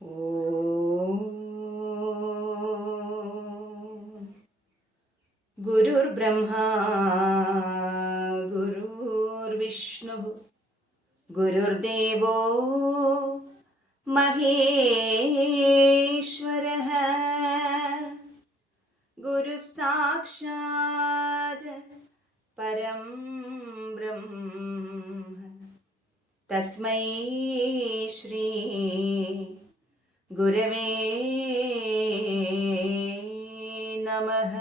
ഓം ഗുരുർബ്രഹ്മാ ഗുരുർവിഷ്ണു ഗുരുർദേവോ മഹേശ്വരഃ ഗുരു സാക്ഷാത് പരം ബ്രഹ്മ തസ്മൈ ശ്രീ ഗുരവേ നമഃ.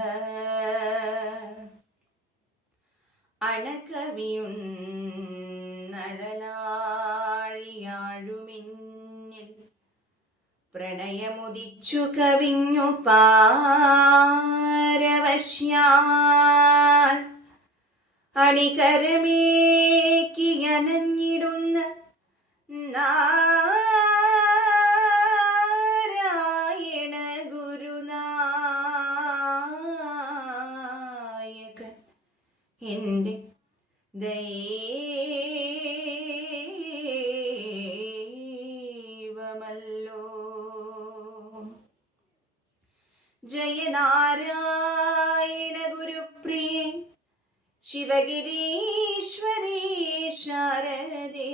അണകവിയുന്നഴലാഴിയാഴുമിന്നിൽ പ്രണയമുദിച്ചു കവിഞ്ഞു പാരവശ്യാൽ അണികരമേക്കിയണഞ്ഞിടുന്ന നാരായണ ഗുരുനായകൻ എൻ്റെ ദൈവമല്ലോ. ജയനാരായണ ഗുരുപ്രിയേ ശിവഗിരീശ്വരി ശാരദേ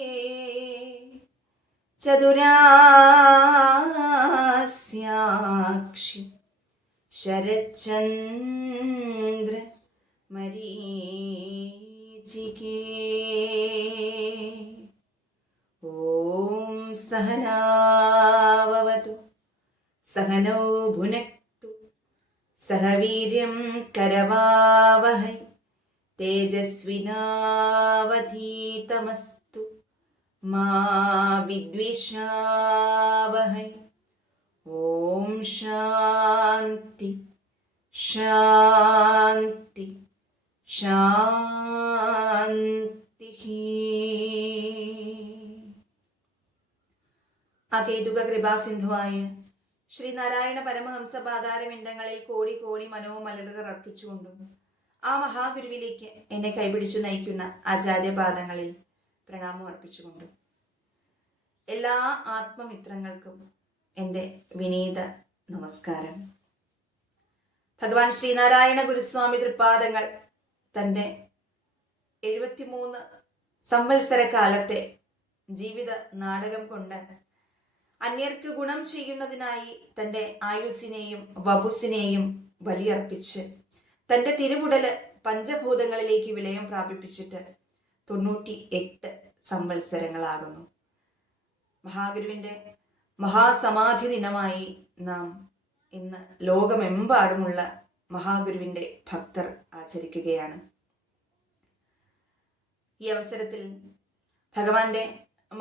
ചതുരാസ്യാക്ഷി ശരചന്ദ്ര മരീചികേ. ഓം സഹനാവവതു സഹനൗ ഭുനക്തു സഹ വീര്യം കരവാവഹൈ തേജസ്വിനാവധീതമസ്തു മാ വിദ്വിഷാവഹൈ. ഓം ശാന്തി ശാന്തി ശാന്തി. അകേതുക കൃപാസിന്ധുവായ ശ്രീനാരായണ പരമഹംസപാദാരവിന്ദങ്ങളിൽ കോടി കോടി മനോമലരുകൾ അർപ്പിച്ചുകൊണ്ടും ആ മഹാഗുരുവിലേക്ക് എന്നെ കൈപിടിച്ചു നയിക്കുന്ന ആചാര്യപാദങ്ങളിൽ പ്രണാമം അർപ്പിച്ചുകൊണ്ടും എല്ലാ ആത്മമിത്രങ്ങൾക്കും എൻ്റെ വിനീത നമസ്കാരം. ഭഗവാൻ ശ്രീനാരായണ ഗുരുസ്വാമി തൃപ്പാദങ്ങൾ തൻ്റെ 73 സംവത്സര കാലത്തെ ജീവിത നാടകം കൊണ്ട് അന്യർക്ക് ഗുണം ചെയ്യുന്നതിനായി തൻ്റെ ആയുസ്സിനെയും വപുസിനെയും ബലിയർപ്പിച്ച് തൻ്റെ തിരുവുടല് പഞ്ചഭൂതങ്ങളിലേക്ക് വിലയം പ്രാപിപ്പിച്ചിട്ട് 98 സംവത്സരങ്ങളാകുന്നു. മഹാഗുരുവിൻ്റെ മഹാസമാധി ദിനമായി നാം ഇന്ന് ലോകമെമ്പാടുമുള്ള മഹാഗുരുവിൻ്റെ ഭക്തർ ആചരിക്കുകയാണ്. ഈ അവസരത്തിൽ ഭഗവാന്റെ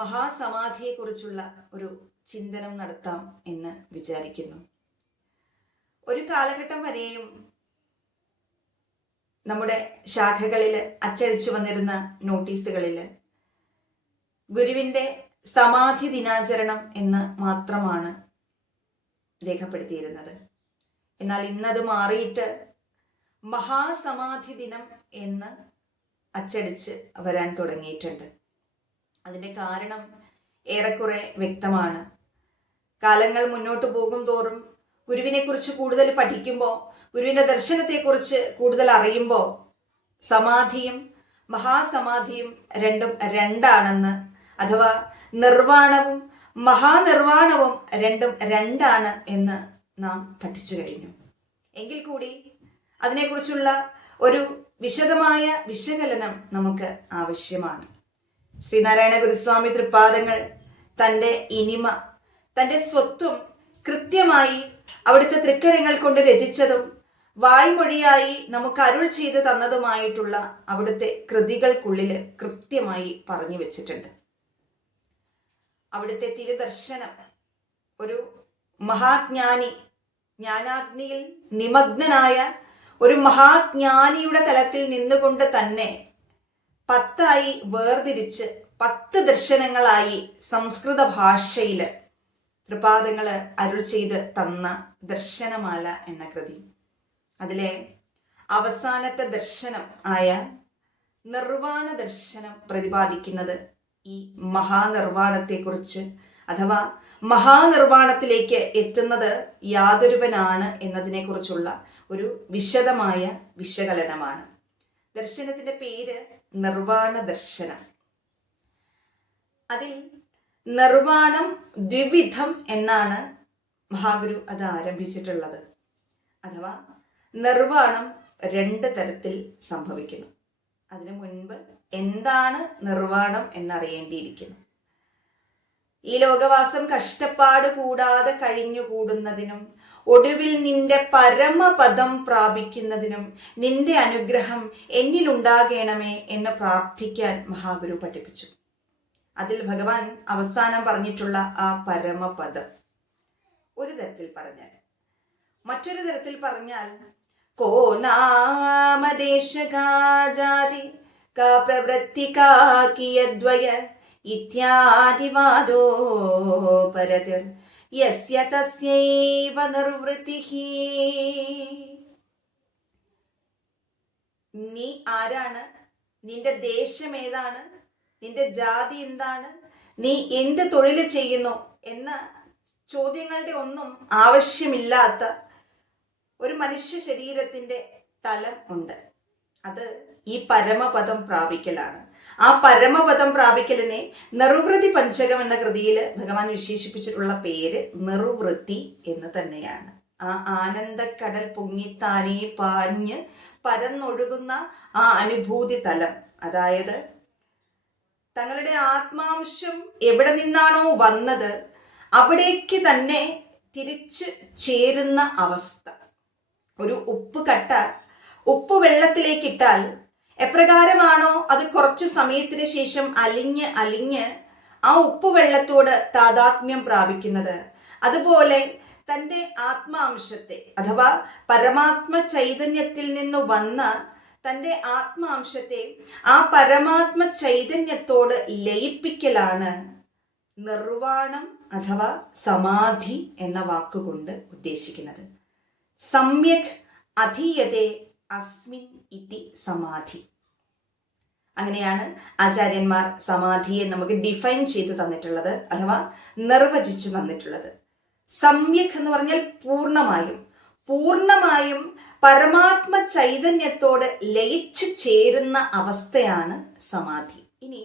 മഹാസമാധിയെക്കുറിച്ചുള്ള ഒരു ചിന്തനം നടത്താം എന്ന് വിചാരിക്കുന്നു. ഒരു കാലഘട്ടം വരെയും നമ്മുടെ ശാഖകളിൽ അച്ചടിച്ചു വന്നിരുന്ന നോട്ടീസുകളിൽ ഗുരുവിൻ്റെ സമാധി ദിനാചരണം എന്ന് മാത്രമാണ് രേഖപ്പെടുത്തിയിരുന്നത്. എന്നാൽ ഇന്നത് മാറിയിട്ട് മഹാസമാധി ദിനം എന്ന് അച്ചടിച്ച് വരാൻ തുടങ്ങിയിട്ടുണ്ട്. അതിൻ്റെ കാരണം ഏറെക്കുറെ വ്യക്തമാണ്. കാലങ്ങൾ മുന്നോട്ട് പോകും തോറും ഗുരുവിനെ കുറിച്ച് കൂടുതൽ പഠിക്കുമ്പോൾ, ഗുരുവിൻ്റെ ദർശനത്തെക്കുറിച്ച് കൂടുതൽ അറിയുമ്പോൾ സമാധിയും മഹാസമാധിയും രണ്ടും രണ്ടാണെന്ന്, അഥവാ നിർവാണവും മഹാനിർവാണവും രണ്ടും രണ്ടാണ് എന്ന് നാം പഠിച്ചു കഴിഞ്ഞു. എങ്കിൽ കൂടി അതിനെക്കുറിച്ചുള്ള ഒരു വിശദമായ വിശകലനം നമുക്ക് ആവശ്യമാണ്. ശ്രീനാരായണ ഗുരുസ്വാമി തൃപ്പാദങ്ങൾ തൻ്റെ ഇനിമ, തൻ്റെ സ്വത്വം കൃത്യമായി അവിടുത്തെ തൃക്കരങ്ങൾ കൊണ്ട് രചിച്ചതും വായ്മൊഴിയായി നമുക്ക് അരുൾ ചെയ്ത് തന്നതുമായിട്ടുള്ള അവിടുത്തെ കൃതികൾക്കുള്ളിൽ കൃത്യമായി പറഞ്ഞു വെച്ചിട്ടുണ്ട്. അവിടുത്തെ തിരുദർശനം ഒരു മഹാജ്ഞാനി, ജ്ഞാനാഗ്നിയിൽ നിമഗ്നനായ ഒരു മഹാജ്ഞാനിയുടെ തലത്തിൽ നിന്നുകൊണ്ട് തന്നെ 10 വേർതിരിച്ച് 10 ദർശനങ്ങളായി സംസ്കൃത ഭാഷയിൽ തൃപാദങ്ങൾ അരുൾ ചെയ്ത് തന്ന ദർശനമാല എന്ന കൃതി. അതിലെ അവസാനത്തെ ദർശനം ആയ നിർവാണ ദർശനം പ്രതിപാദിക്കുന്നത് ഈ മഹാനിർവാണത്തെക്കുറിച്ച്, അഥവാ മഹാനിർവാണത്തിലേക്ക് എത്തുന്നത് യാതൊരുവനാണ് എന്നതിനെക്കുറിച്ചുള്ള ഒരു വിശദമായ വിശകലനമാണ്. ദർശനത്തിന്റെ പേര് നിർവാണ ദർശനം. അതിൽ നിർവാണം ദ്വിവിധം എന്നാണ് മഹാഗുരു അത് ആരംഭിച്ചിട്ടുള്ളത്. അഥവാ നിർവാണം 2 തരത്തിൽ സംഭവിക്കുന്നു. അതിനു മുൻപ് എന്താണ് നിർവാണം എന്നറിയേണ്ടിയിരിക്കുന്നു. ഈ ലോകവാസം കഷ്ടപ്പാട് കൂടാതെ കഴിഞ്ഞുകൂടുന്നതിനും ഒടുവിൽ നിന്റെ പരമപദം പ്രാപിക്കുന്നതിനും നിന്റെ അനുഗ്രഹം എന്നിലുണ്ടാകണമേ എന്ന് പ്രാർത്ഥിക്കാൻ മഹാഗുരു പഠിപ്പിച്ചു. അതിൽ ഭഗവാൻ അവസാനം പറഞ്ഞിട്ടുള്ള ആ പരമപദം ഒരു തരത്തിൽ പറഞ്ഞാൽ, മറ്റൊരു തരത്തിൽ പറഞ്ഞാൽ കോ നാമദേശകാജാതി കാ പ്രവൃത്തി കാ കിയദ്വയ ഇത്യാദിവാദോ പരതിർ യസ്യ തസ്യൈവ നിർവൃത്തിഹി. നീ ആരാണ്, നിന്റെ ദേശം ഏതാണ്, നിന്റെ ജാതി എന്താണ്, നീ എന്ത് തൊഴിൽ ചെയ്യുന്നു എന്ന ചോദ്യങ്ങളുടെ ഒന്നും ആവശ്യമില്ലാത്ത ഒരു മനുഷ്യ ശരീരത്തിന്റെ തലം ഉണ്ട്. അത് ഈ പരമപദം പ്രാപിക്കലാണ്. ആ പരമപദം പ്രാപിക്കലിനെ നിർവൃത്തി പഞ്ചകം എന്ന കൃതിയിൽ ഭഗവാൻ വിശേഷിപ്പിച്ചിട്ടുള്ള പേര് നിർവൃത്തി എന്ന് തന്നെയാണ്. ആ ആനന്ദക്കടൽ പൊങ്ങിത്താനേ പാഞ്ഞ് പരന്നൊഴുകുന്ന ആ അനുഭൂതി തലം, അതായത് തങ്ങളുടെ ആത്മാംശം എവിടെ നിന്നാണോ വന്നത് അവിടേക്ക് തന്നെ തിരിച്ച് ചേരുന്ന അവസ്ഥ. ഒരു ഉപ്പ് കട്ട ഉപ്പ് വെള്ളത്തിലേക്കിട്ടാൽ എപ്രകാരമാണോ അത് കുറച്ചു സമയത്തിന് ശേഷം അലിഞ്ഞ് ആ ഉപ്പ് വെള്ളത്തോട് താതാത്മ്യം പ്രാപിക്കുന്നത്, അതുപോലെ തൻ്റെ ആത്മാംശത്തെ അഥവാ പരമാത്മ ചൈതന്യത്തിൽ നിന്ന് വന്ന തൻ്റെ ആത്മാംശത്തെ ആ പരമാത്മ ചൈതന്യത്തോട് ലയിപ്പിക്കലാണ് നിർവാണം അഥവാ സമാധി എന്ന വാക്കുകൊണ്ട് ഉദ്ദേശിക്കുന്നത്. സമ്യക് അധീയതേ അസ്മിൻ ഇതി സമാധി. അങ്ങനെയാണ് ആചാര്യന്മാർ സമാധിയെ നമുക്ക് ഡിഫൈൻ ചെയ്തു തന്നിട്ടുള്ളത്, അഥവാ നിർവചിച്ചു തന്നിട്ടുള്ളത്. സമ്യക് എന്ന് പറഞ്ഞാൽ പൂർണ്ണമായും പരമാത്മ ചൈതന്യത്തോട് ലയിച്ചു ചേരുന്ന അവസ്ഥയാണ് സമാധി. ഇനി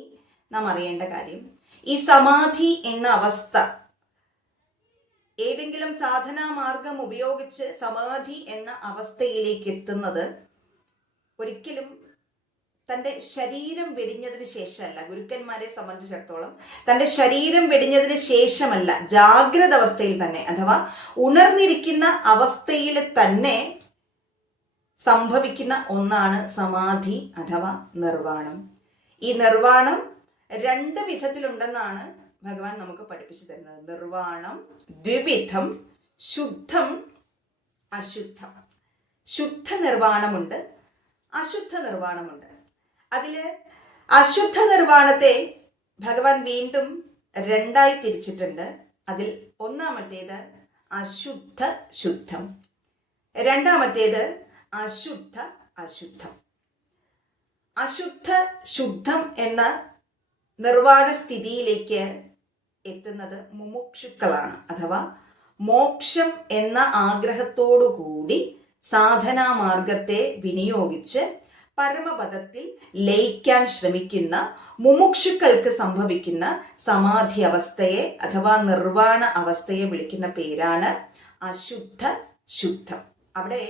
നാം അറിയേണ്ട കാര്യം, ഈ സമാധി എന്ന അവസ്ഥ ഏതെങ്കിലും സാധനാ മാർഗം ഉപയോഗിച്ച് സമാധി എന്ന അവസ്ഥയിലേക്ക് എത്തുന്നത് ഒരിക്കലും തൻ്റെ ശരീരം വെടിഞ്ഞതിന് ശേഷമല്ല. ഗുരുക്കന്മാരെ സംബന്ധിച്ചിടത്തോളം തൻ്റെ ശരീരം വെടിഞ്ഞതിന് ശേഷമല്ല, ജാഗ്രത അവസ്ഥയിൽ തന്നെ അഥവാ ഉണർന്നിരിക്കുന്ന അവസ്ഥയിൽ തന്നെ സംഭവിക്കുന്ന ഒന്നാണ് സമാധി അഥവാ നിർവാണം. ഈ നിർവാണം 2 വിധത്തിലുണ്ടെന്നാണ് ഭഗവാൻ നമുക്ക് പഠിപ്പിച്ചു തരുന്നത്. നിർവാണം ദ്വിവിധം, ശുദ്ധം അശുദ്ധം. ശുദ്ധ നിർവാണമുണ്ട്, അശുദ്ധ നിർവാണമുണ്ട്. അതില് അശുദ്ധ നിർവാണത്തെ ഭഗവാൻ വീണ്ടും 2ആയി തിരിച്ചിട്ടുണ്ട്. അതിൽ ഒന്നാമത്തേത് അശുദ്ധ ശുദ്ധം, രണ്ടാമത്തേത് അശുദ്ധ അശുദ്ധം. അശുദ്ധ ശുദ്ധം എന്ന നിർവാണ സ്ഥിതിയിലേക്ക് എത്തുന്നത് മുമുക്ഷുക്കളാണ്. അഥവാ മോക്ഷം എന്ന ആഗ്രഹത്തോടുകൂടി സാധനാമാർഗത്തെ വിനിയോഗിച്ച് പരമപദത്തിൽ ലയിക്കാൻ ശ്രമിക്കുന്ന മുമുക്ഷുക്കൾക്ക് സംഭവിക്കുന്ന സമാധി അവസ്ഥയെ അഥവാ നിർവാണ അവസ്ഥയെ വിളിക്കുന്ന പേരാണ് അശുദ്ധ ശുദ്ധം. അവിടെ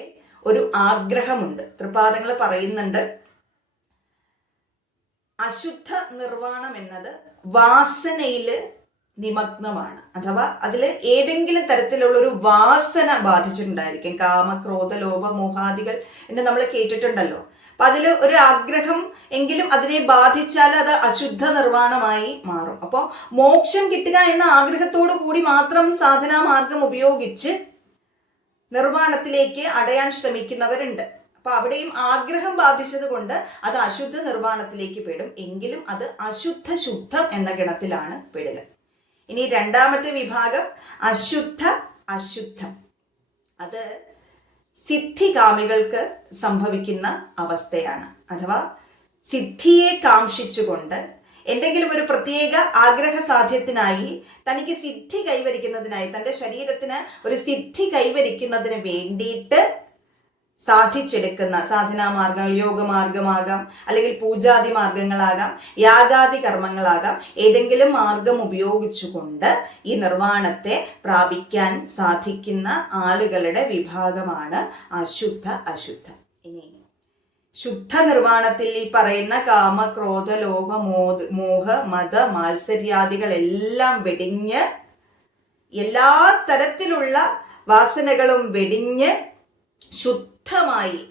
ഒരു ആഗ്രഹമുണ്ട്. തൃപാദങ്ങൾ പറയുന്നുണ്ട്, അശുദ്ധ നിർവാണം എന്നത് വാസനയില് നിമഗ്നമാണ്. അഥവാ അതിൽ ഏതെങ്കിലും തരത്തിലുള്ള ഒരു വാസന ബാധിച്ചിട്ടുണ്ടായിരിക്കും. കാമ, ക്രോധ, ലോഭ, മോഹാദികൾ എന്ന് നമ്മൾ കേട്ടിട്ടുണ്ടല്ലോ. അപ്പൊ അതിൽ ഒരു ആഗ്രഹം എങ്കിലും അതിനെ ബാധിച്ചാൽ അത് അശുദ്ധ നിർവാണമായി മാറും. അപ്പോൾ മോക്ഷം കിട്ടുക എന്ന ആഗ്രഹത്തോടു കൂടി മാത്രം സാധനാ മാർഗം ഉപയോഗിച്ച് നിർവാണത്തിലേക്ക് അടയാൻ ശ്രമിക്കുന്നവരുണ്ട്. അപ്പൊ അവിടെയും ആഗ്രഹം ബാധിച്ചത് കൊണ്ട് അത് അശുദ്ധ നിർവാണത്തിലേക്ക് പെടും. എങ്കിലും അത് അശുദ്ധ ശുദ്ധം എന്ന ഗണത്തിലാണ് പെടുക. ഇനി 2ാമത്തെ വിഭാഗം അശുദ്ധ അശുദ്ധം. അത് സിദ്ധികാമികൾക്ക് സംഭവിക്കുന്ന അവസ്ഥയാണ്. അഥവാ സിദ്ധിയെ കാംക്ഷിച്ചുകൊണ്ട് എന്തെങ്കിലും ഒരു പ്രത്യേക ആഗ്രഹ സാധ്യത്തിനായി, തനിക്ക് സിദ്ധി കൈവരിക്കുന്നതിനായി, തൻ്റെ ശരീരത്തിന് ഒരു സിദ്ധി കൈവരിക്കുന്നതിന് വേണ്ടിയിട്ട് സാധിച്ചെടുക്കുന്ന സാധനാ മാർഗങ്ങൾ, യോഗമാർഗമാകാം, അല്ലെങ്കിൽ പൂജാതി മാർഗങ്ങളാകാം, യാഗാദി കർമ്മങ്ങളാകാം, ഏതെങ്കിലും മാർഗം ഉപയോഗിച്ചുകൊണ്ട് ഈ നിർവ്വാണത്തെ പ്രാപിക്കാൻ സാധിക്കുന്ന ആളുകളുടെ വിഭാഗമാണ് അശുദ്ധ അശുദ്ധ. ഇനി ശുദ്ധ നിർവ്വാണത്തിൽ ഈ പറയുന്ന കാമ, ക്രോധ, ലോഭ, മോഹ, മത, മാത്സര്യാദികളെല്ലാം വെടിഞ്ഞ്, എല്ലാ തരത്തിലുള്ള വാസനകളും വെടിഞ്ഞ് ശുദ്ധമായി,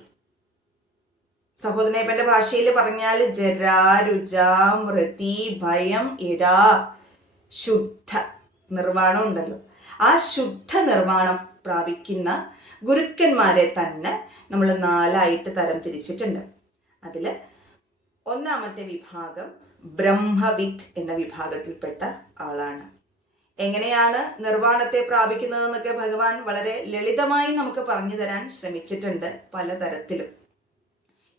സഹോദരനേപ്പന്റെ ഭാഷയിൽ പറഞ്ഞാൽ ജരാരുചാമൃതി ഭയം ഇടാ ശുദ്ധ നിർവ്വാണം ഉണ്ടല്ലോ, ആ ശുദ്ധ നിർവ്വാണം പ്രാപിക്കുന്ന ഗുരുക്കന്മാരെ തന്നെ നമ്മൾ 4ആയിട്ട് തരം തിരിച്ചിട്ടുണ്ട്. അതിൽ ഒന്നാമത്തെ വിഭാഗം ബ്രഹ്മവിത്ത് എന്ന വിഭാഗത്തിൽപ്പെട്ട ആളാണ്. എങ്ങനെയാണ് നിർവ്വാണത്തെ പ്രാപിക്കുന്നതെന്നൊക്കെ ഭഗവാൻ വളരെ ലളിതമായി നമുക്ക് പറഞ്ഞു തരാൻ ശ്രമിച്ചിട്ടുണ്ട് പലതരത്തിലും.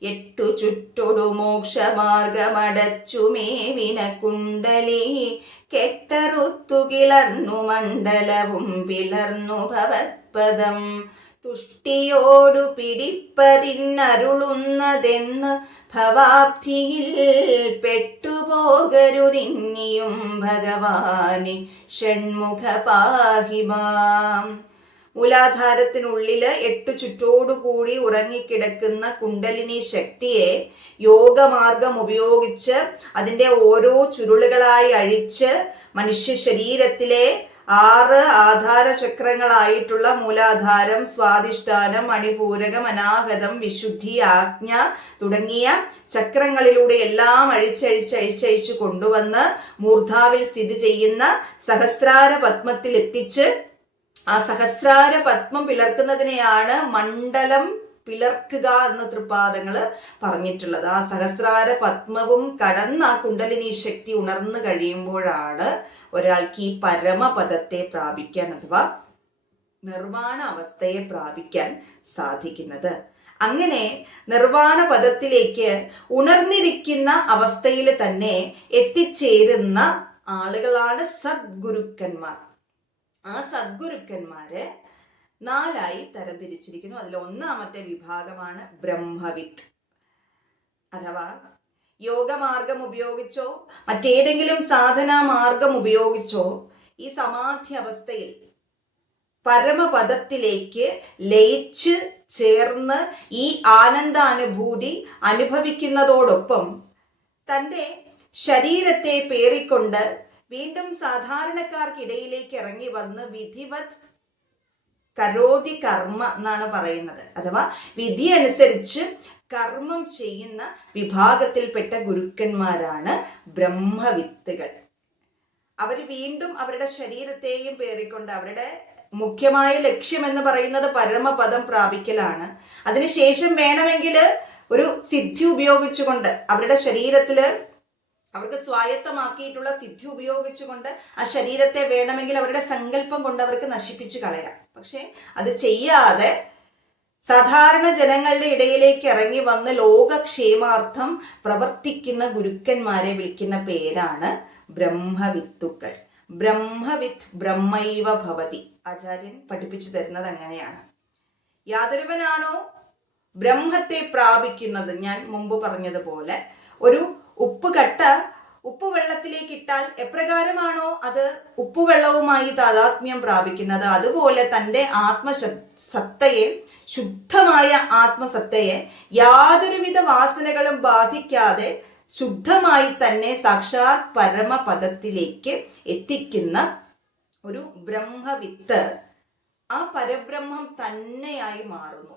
8 ചുറ്റൊടു മോക്ഷമാർഗമടച്ചുമേവിന കുണ്ടലി കെട്ടറുത്തു കിളർന്നു മണ്ഡലവും പിളർന്നു ഭവത്പദം തുഷ്ടിയോടു പിടിപ്പതിന്നരുളുന്നതെന്ന് ഭവാബ്ധിയിൽ പെട്ടുപോകരുരിഞ്ഞിയും ഭഗവാനെ ഷൺമുഖ പാഹിമാം. മൂലാധാരത്തിനുള്ളില് 8 ചുറ്റോടുകൂടി ഉറങ്ങിക്കിടക്കുന്ന കുണ്ടലിനി ശക്തിയെ യോഗമാർഗം ഉപയോഗിച്ച് അതിൻ്റെ ഓരോ ചുരുളുകളായി അഴിച്ച് മനുഷ്യ ശരീരത്തിലെ 6 ആധാര ചക്രങ്ങളായിട്ടുള്ള മൂലാധാരം, സ്വാധിഷ്ഠാനം, മണിപൂരകം, അനാഹതം, വിശുദ്ധി, ആജ്ഞ തുടങ്ങിയ ചക്രങ്ങളിലൂടെ എല്ലാം അഴിച്ചഴിച്ച് കൊണ്ടുവന്ന് മൂർധാവിൽ സ്ഥിതി ചെയ്യുന്ന സഹസ്രാര പത്മത്തിൽ എത്തിച്ച് ആ സഹസ്രാര പത്മം പിളർക്കുന്നതിനെയാണ് മണ്ഡലം പിളർക്കുക എന്ന തൃപാദങ്ങള് പറഞ്ഞിട്ടുള്ളത്. ആ സഹസ്രാര പത്മവും കടന്ന് ആ കുണ്ടലിനി ശക്തി ഉണർന്നു കഴിയുമ്പോഴാണ് ഒരാൾക്ക് ഈ പരമപദത്തെ പ്രാപിക്കാൻ അഥവാ നിർവ്വാണ അവസ്ഥയെ പ്രാപിക്കാൻ സാധിക്കുന്നത്. അങ്ങനെ നിർവ്വാണ പദത്തിലേക്ക് ഉണർന്നിരിക്കുന്ന അവസ്ഥയിൽ തന്നെ എത്തിച്ചേരുന്ന ആളുകളാണ് സദ്ഗുരുക്കന്മാർ. ആ സദ്ഗുരുക്കന്മാരെ 4ആയി തരംതിരിച്ചിരിക്കുന്നു. അതിൽ ഒന്നാമത്തെ വിഭാഗമാണ് ബ്രഹ്മവിത്ത്. അഥവാ യോഗമാർഗം ഉപയോഗിച്ചോ മറ്റേതെങ്കിലും സാധനാ മാർഗം ഉപയോഗിച്ചോ ഈ സമാധി അവസ്ഥയിൽ പരമപദത്തിലേക്ക് ലയിച്ച് ചേർന്ന് ഈ ആനന്ദാനുഭൂതി അനുഭവിക്കുന്നതോടൊപ്പം തൻ്റെ ശരീരത്തെ പേറിക്കൊണ്ട് വീണ്ടും സാധാരണക്കാർക്കിടയിലേക്ക് ഇറങ്ങി വന്ന് വിധിവത് കരോതി കർമ്മ എന്നാണ് പറയുന്നത്. അഥവാ വിധി അനുസരിച്ച് കർമ്മം ചെയ്യുന്ന വിഭാഗത്തിൽപ്പെട്ട ഗുരുക്കന്മാരാണ് ബ്രഹ്മവിത്തുകൾ. അവർ വീണ്ടും അവരുടെ ശരീരത്തെയും പേറിക്കൊണ്ട് അവരുടെ മുഖ്യമായ ലക്ഷ്യം എന്ന് പറയുന്നത് പരമപദം പ്രാപിക്കലാണ്. അതിനുശേഷം വേണമെങ്കിൽ ഒരു സിദ്ധി ഉപയോഗിച്ചുകൊണ്ട് അവരുടെ ശരീരത്തില് അവർക്ക് സ്വായത്തമാക്കിയിട്ടുള്ള സിദ്ധി ഉപയോഗിച്ചുകൊണ്ട് ആ ശരീരത്തെ വേണമെങ്കിൽ അവരുടെ സങ്കല്പം കൊണ്ട് അവർക്ക് നശിപ്പിച്ചു കളയാം. പക്ഷെ അത് ചെയ്യാതെ സാധാരണ ജനങ്ങളുടെ ഇടയിലേക്ക് ഇറങ്ങി വന്ന് ലോകക്ഷേമാർത്ഥം പ്രവർത്തിക്കുന്ന ഗുരുക്കന്മാരെ വിളിക്കുന്ന പേരാണ് ബ്രഹ്മവിത്തുക്കൾ. ബ്രഹ്മവിത്ത് ബ്രഹ്മൈവ ഭവതി. ആചാര്യൻ പഠിപ്പിച്ചു തരുന്നത് അങ്ങനെയാണ്. യാതൊരുവനാണോ ബ്രഹ്മത്തെ പ്രാപിക്കുന്നത്, ഞാൻ മുമ്പ് പറഞ്ഞതുപോലെ ഒരു ഉപ്പുകട്ട ഉപ്പുവെള്ളത്തിലേക്ക് ഇട്ടാൽ എപ്രകാരമാണോ അത് ഉപ്പുവെള്ളവുമായി താതാത്മ്യം പ്രാപിക്കുന്നത്, അതുപോലെ തൻ്റെ ആത്മസത്തയെ, ശുദ്ധമായ ആത്മസത്തയെ യാതൊരുവിധ വാസനകളും ബാധിക്കാതെ ശുദ്ധമായി തന്നെ സാക്ഷാത് പരമപദത്തിലേക്ക് എത്തിക്കുന്ന ഒരു ബ്രഹ്മവിത്ത് ആ പരബ്രഹ്മം തന്നെയായി മാറുന്നു.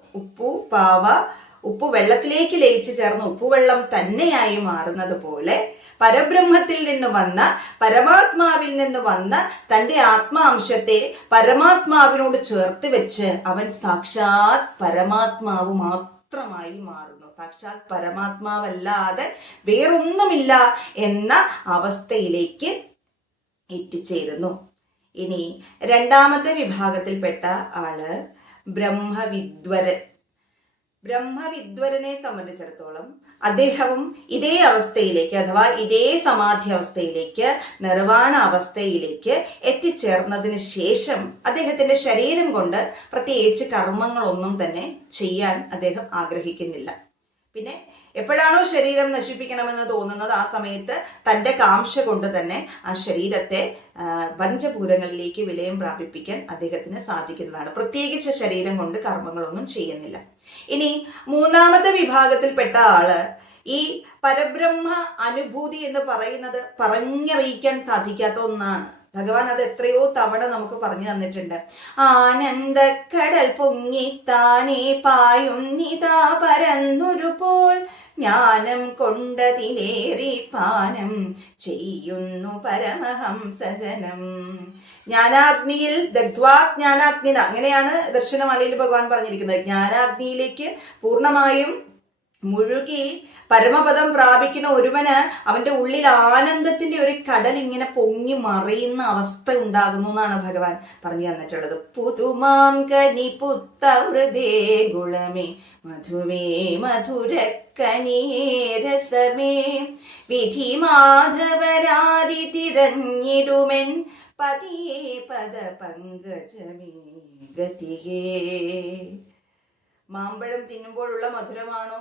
ഉപ്പു വെള്ളത്തിലേക്ക് ലയിച്ചു ചേർന്ന് ഉപ്പുവെള്ളം തന്നെയായി മാറുന്നത് പോലെ പരബ്രഹ്മത്തിൽ നിന്ന് വന്ന, പരമാത്മാവിൽ നിന്ന് വന്ന തൻ്റെ ആത്മാംശത്തെ പരമാത്മാവിനോട് ചേർത്ത് വെച്ച് അവൻ സാക്ഷാത് പരമാത്മാവ് മാത്രമായി മാറുന്നു. സാക്ഷാത് പരമാത്മാവല്ലാതെ വേറൊന്നുമില്ല എന്ന അവസ്ഥയിലേക്ക് എത്തിച്ചേരുന്നു. ഇനി രണ്ടാമത്തെ വിഭാഗത്തിൽപ്പെട്ട ആള് ബ്രഹ്മവിദ്വരൻ. ബ്രഹ്മവിദ്വരനെ സംബന്ധിച്ചിടത്തോളം അദ്ദേഹവും ഇതേ അവസ്ഥയിലേക്ക് അഥവാ ഇതേ സമാധി അവസ്ഥയിലേക്ക്, നിർവാണ അവസ്ഥയിലേക്ക് എത്തിച്ചേർന്നതിന് ശേഷം അദ്ദേഹത്തിന്റെ ശരീരം കൊണ്ട് പ്രത്യേകിച്ച് കർമ്മങ്ങളൊന്നും തന്നെ ചെയ്യാൻ അദ്ദേഹം ആഗ്രഹിക്കുന്നില്ല. പിന്നെ എപ്പോഴാണോ ശരീരം നശിപ്പിക്കണമെന്ന് തോന്നുന്നത് ആ സമയത്ത് തൻ്റെ കാംക്ഷ കൊണ്ട് തന്നെ ആ ശരീരത്തെ പഞ്ചഭൂതങ്ങളിലേക്ക് വിലയം പ്രാപിപ്പിക്കാൻ അദ്ദേഹത്തിന് സാധിക്കുന്നതാണ്. പ്രത്യേകിച്ച് ശരീരം കൊണ്ട് കർമ്മങ്ങളൊന്നും ചെയ്യുന്നില്ല. ഇനി മൂന്നാമത്തെ വിഭാഗത്തിൽപ്പെട്ട ആള് ഈ പരബ്രഹ്മ അനുഭൂതി എന്ന് പറയുന്നത് പറഞ്ഞറിയിക്കാൻ സാധിക്കാത്ത ഒന്നാണ്. ഭഗവാൻ അത് എത്രയോ തവണ നമുക്ക് പറഞ്ഞു തന്നിട്ടുണ്ട്. ആനന്ദക്കടൽ പൊങ്ങിത്താനേ പായുന്നിതാ പരന്നൊരു പോൾ ജ്ഞാനം കൊണ്ടതിലേറി പാനം ചെയ്യുന്നു പരമഹംസജനം. ജ്ഞാനാഗ്നിയിൽ ദഗ്ധ്വാ ജ്ഞാനാഗ്നിന, അങ്ങനെയാണ് ദർശനമാലയിൽ ഭഗവാൻ പറഞ്ഞിരിക്കുന്നത്. ജ്ഞാനാഗ്നിയിലേക്ക് പൂർണ്ണമായും മുഴുകി പരമപദം പ്രാപിക്കുന്ന ഒരുവന് അവന്റെ ഉള്ളിൽ ആനന്ദത്തിന്റെ ഒരു കടൽ ഇങ്ങനെ പൊങ്ങി മറിയുന്ന അവസ്ഥ ഉണ്ടാകുന്നു എന്നാണ് ഭഗവാൻ പറഞ്ഞു തന്നിട്ടുള്ളത്. പുതുമാം കനി പുത്തമൃതേ ഗുളമേ മധുവേ മധുരക്കനിയേ രസമേ വിധി മാധവരാതി തിരഞ്ഞിടുമെൻ പതിയേ പദ പങ്കജമേ ഗതിയേ. മാമ്പഴം തിന്നുമ്പോഴുള്ള മധുരമാണോ,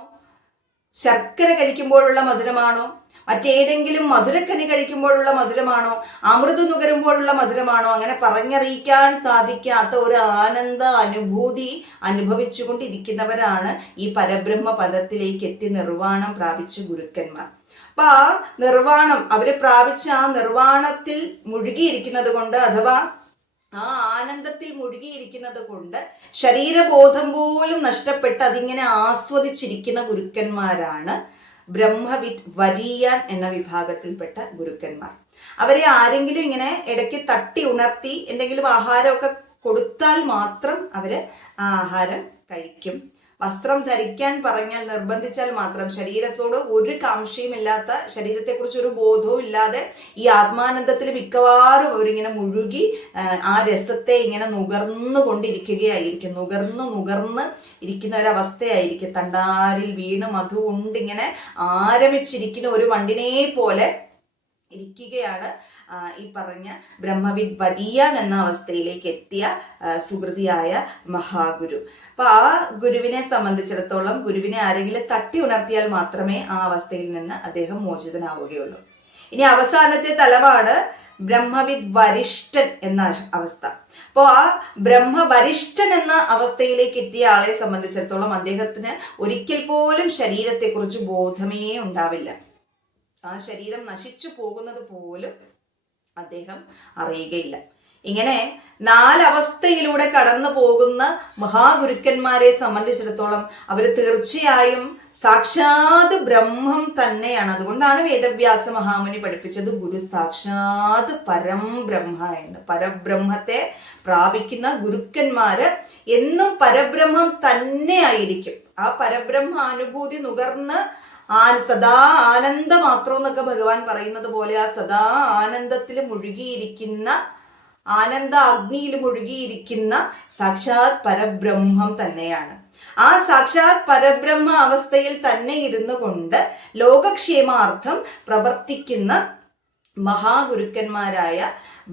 ശർക്കര കഴിക്കുമ്പോഴുള്ള മധുരമാണോ, മറ്റേതെങ്കിലും മധുരക്കനി കഴിക്കുമ്പോഴുള്ള മധുരമാണോ, അമൃത് നുകരുമ്പോഴുള്ള മധുരമാണോ, അങ്ങനെ പറഞ്ഞറിയിക്കാൻ സാധിക്കാത്ത ഒരു ആനന്ദ അനുഭൂതി അനുഭവിച്ചുകൊണ്ടിരിക്കുന്നവരാണ് ഈ പരബ്രഹ്മ പദത്തിലേക്ക് എത്തി നിർവാണം പ്രാപിച്ച ഗുരുക്കന്മാർ. അപ്പൊ ആ നിർവാണം അവര് പ്രാപിച്ച ആ നിർവാണത്തിൽ മുഴുകിയിരിക്കുന്നത് കൊണ്ട് അഥവാ ആ ആനന്ദത്തിൽ മുഴുകിയിരിക്കുന്നത് കൊണ്ട് ശരീരബോധം പോലും നഷ്ടപ്പെട്ട് അതിങ്ങനെ ആസ്വദിച്ചിരിക്കുന്ന ഗുരുക്കന്മാരാണ് ബ്രഹ്മവിദ് വരീയാൻ എന്ന വിഭാഗത്തിൽപ്പെട്ട ഗുരുക്കന്മാർ. അവരെ ആരെങ്കിലും ഇങ്ങനെ ഇടയ്ക്ക് തട്ടി ഉണർത്തി എന്തെങ്കിലും ആഹാരമൊക്കെ കൊടുത്താൽ മാത്രം അവര് ആ ആഹാരം കഴിക്കും. വസ്ത്രം ധരിക്കാൻ പറഞ്ഞാൽ, നിർബന്ധിച്ചാൽ മാത്രം, ശരീരത്തോട് ഒരു കാംക്ഷയും ഇല്ലാത്ത, ശരീരത്തെക്കുറിച്ച് ഒരു ബോധവും ഇല്ലാതെ ഈ ആത്മാനന്ദത്തിൽ മിക്കവാറും അവരിങ്ങനെ മുഴുകി ആ രസത്തെ ഇങ്ങനെ നുകർന്നുകൊണ്ടിരിക്കുകയായിരിക്കും. നുകർന്ന് ഇരിക്കുന്ന ഒരവസ്ഥയായിരിക്കും. തണ്ടാരിൽ വീണ് മധു കൊണ്ടിങ്ങനെ ആരമിച്ചിരിക്കുന്ന ഒരു വണ്ടിനെ പോലെ ഇരിക്കുകയാണ് ഈ പറഞ്ഞ ബ്രഹ്മവിദ് വരീയാൻ എന്ന അവസ്ഥയിലേക്ക് എത്തിയ സുഹൃതിയായ മഹാഗുരു. അപ്പൊ ആ ഗുരുവിനെ സംബന്ധിച്ചിടത്തോളം ഗുരുവിനെ ആരെങ്കിലും തട്ടി ഉണർത്തിയാൽ മാത്രമേ ആ അവസ്ഥയിൽ നിന്ന് അദ്ദേഹം മോചിതനാവുകയുള്ളൂ. ഇനി അവസാനത്തെ തലമാണ് ബ്രഹ്മവിദ് വരിഷ്ഠൻ എന്ന അവസ്ഥ. അപ്പോൾ ആ ബ്രഹ്മവരിഷ്ഠൻ എന്ന അവസ്ഥയിലേക്ക് എത്തിയ ആളെ സംബന്ധിച്ചിടത്തോളം അദ്ദേഹത്തിന് ഒരിക്കൽ പോലും ശരീരത്തെക്കുറിച്ച് ബോധമേ ഉണ്ടാവില്ല. ആ ശരീരം നശിച്ചു പോകുന്നത് പോലും അദ്ദേഹം അറിയുകയില്ല. ഇങ്ങനെ നാലവസ്ഥയിലൂടെ കടന്നു പോകുന്ന മഹാഗുരുക്കന്മാരെ സംബന്ധിച്ചിടത്തോളം അവർ തീർച്ചയായും സാക്ഷാത് ബ്രഹ്മം തന്നെയാണ്. അതുകൊണ്ടാണ് വേദവ്യാസ മഹാമുനി പഠിപ്പിച്ചത് ഗുരു സാക്ഷാത് പരം ബ്രഹ്മ എന്ന്. പരബ്രഹ്മത്തെ പ്രാപിക്കുന്ന ഗുരുക്കന്മാര് എന്നും പരബ്രഹ്മം തന്നെ ആയിരിക്കും. ആ പരബ്രഹ്മ അനുഭൂതി നുകർന്ന് സദാ ആനന്ദ മാത്രം എന്നൊക്കെ ഭഗവാൻ പറയുന്നത് പോലെ ആ സദാ ആനന്ദത്തിൽ മുഴുകിയിരിക്കുന്ന, ആനന്ദ അഗ്നിയിൽ മുഴുകിയിരിക്കുന്ന സാക്ഷാത് പരബ്രഹ്മം തന്നെയാണ്. ആ സാക്ഷാത് പരബ്രഹ്മ അവസ്ഥയിൽ തന്നെ ഇരുന്നു കൊണ്ട് ലോകക്ഷേമാർത്ഥം പ്രവർത്തിക്കുന്ന മഹാഗുരുക്കന്മാരായ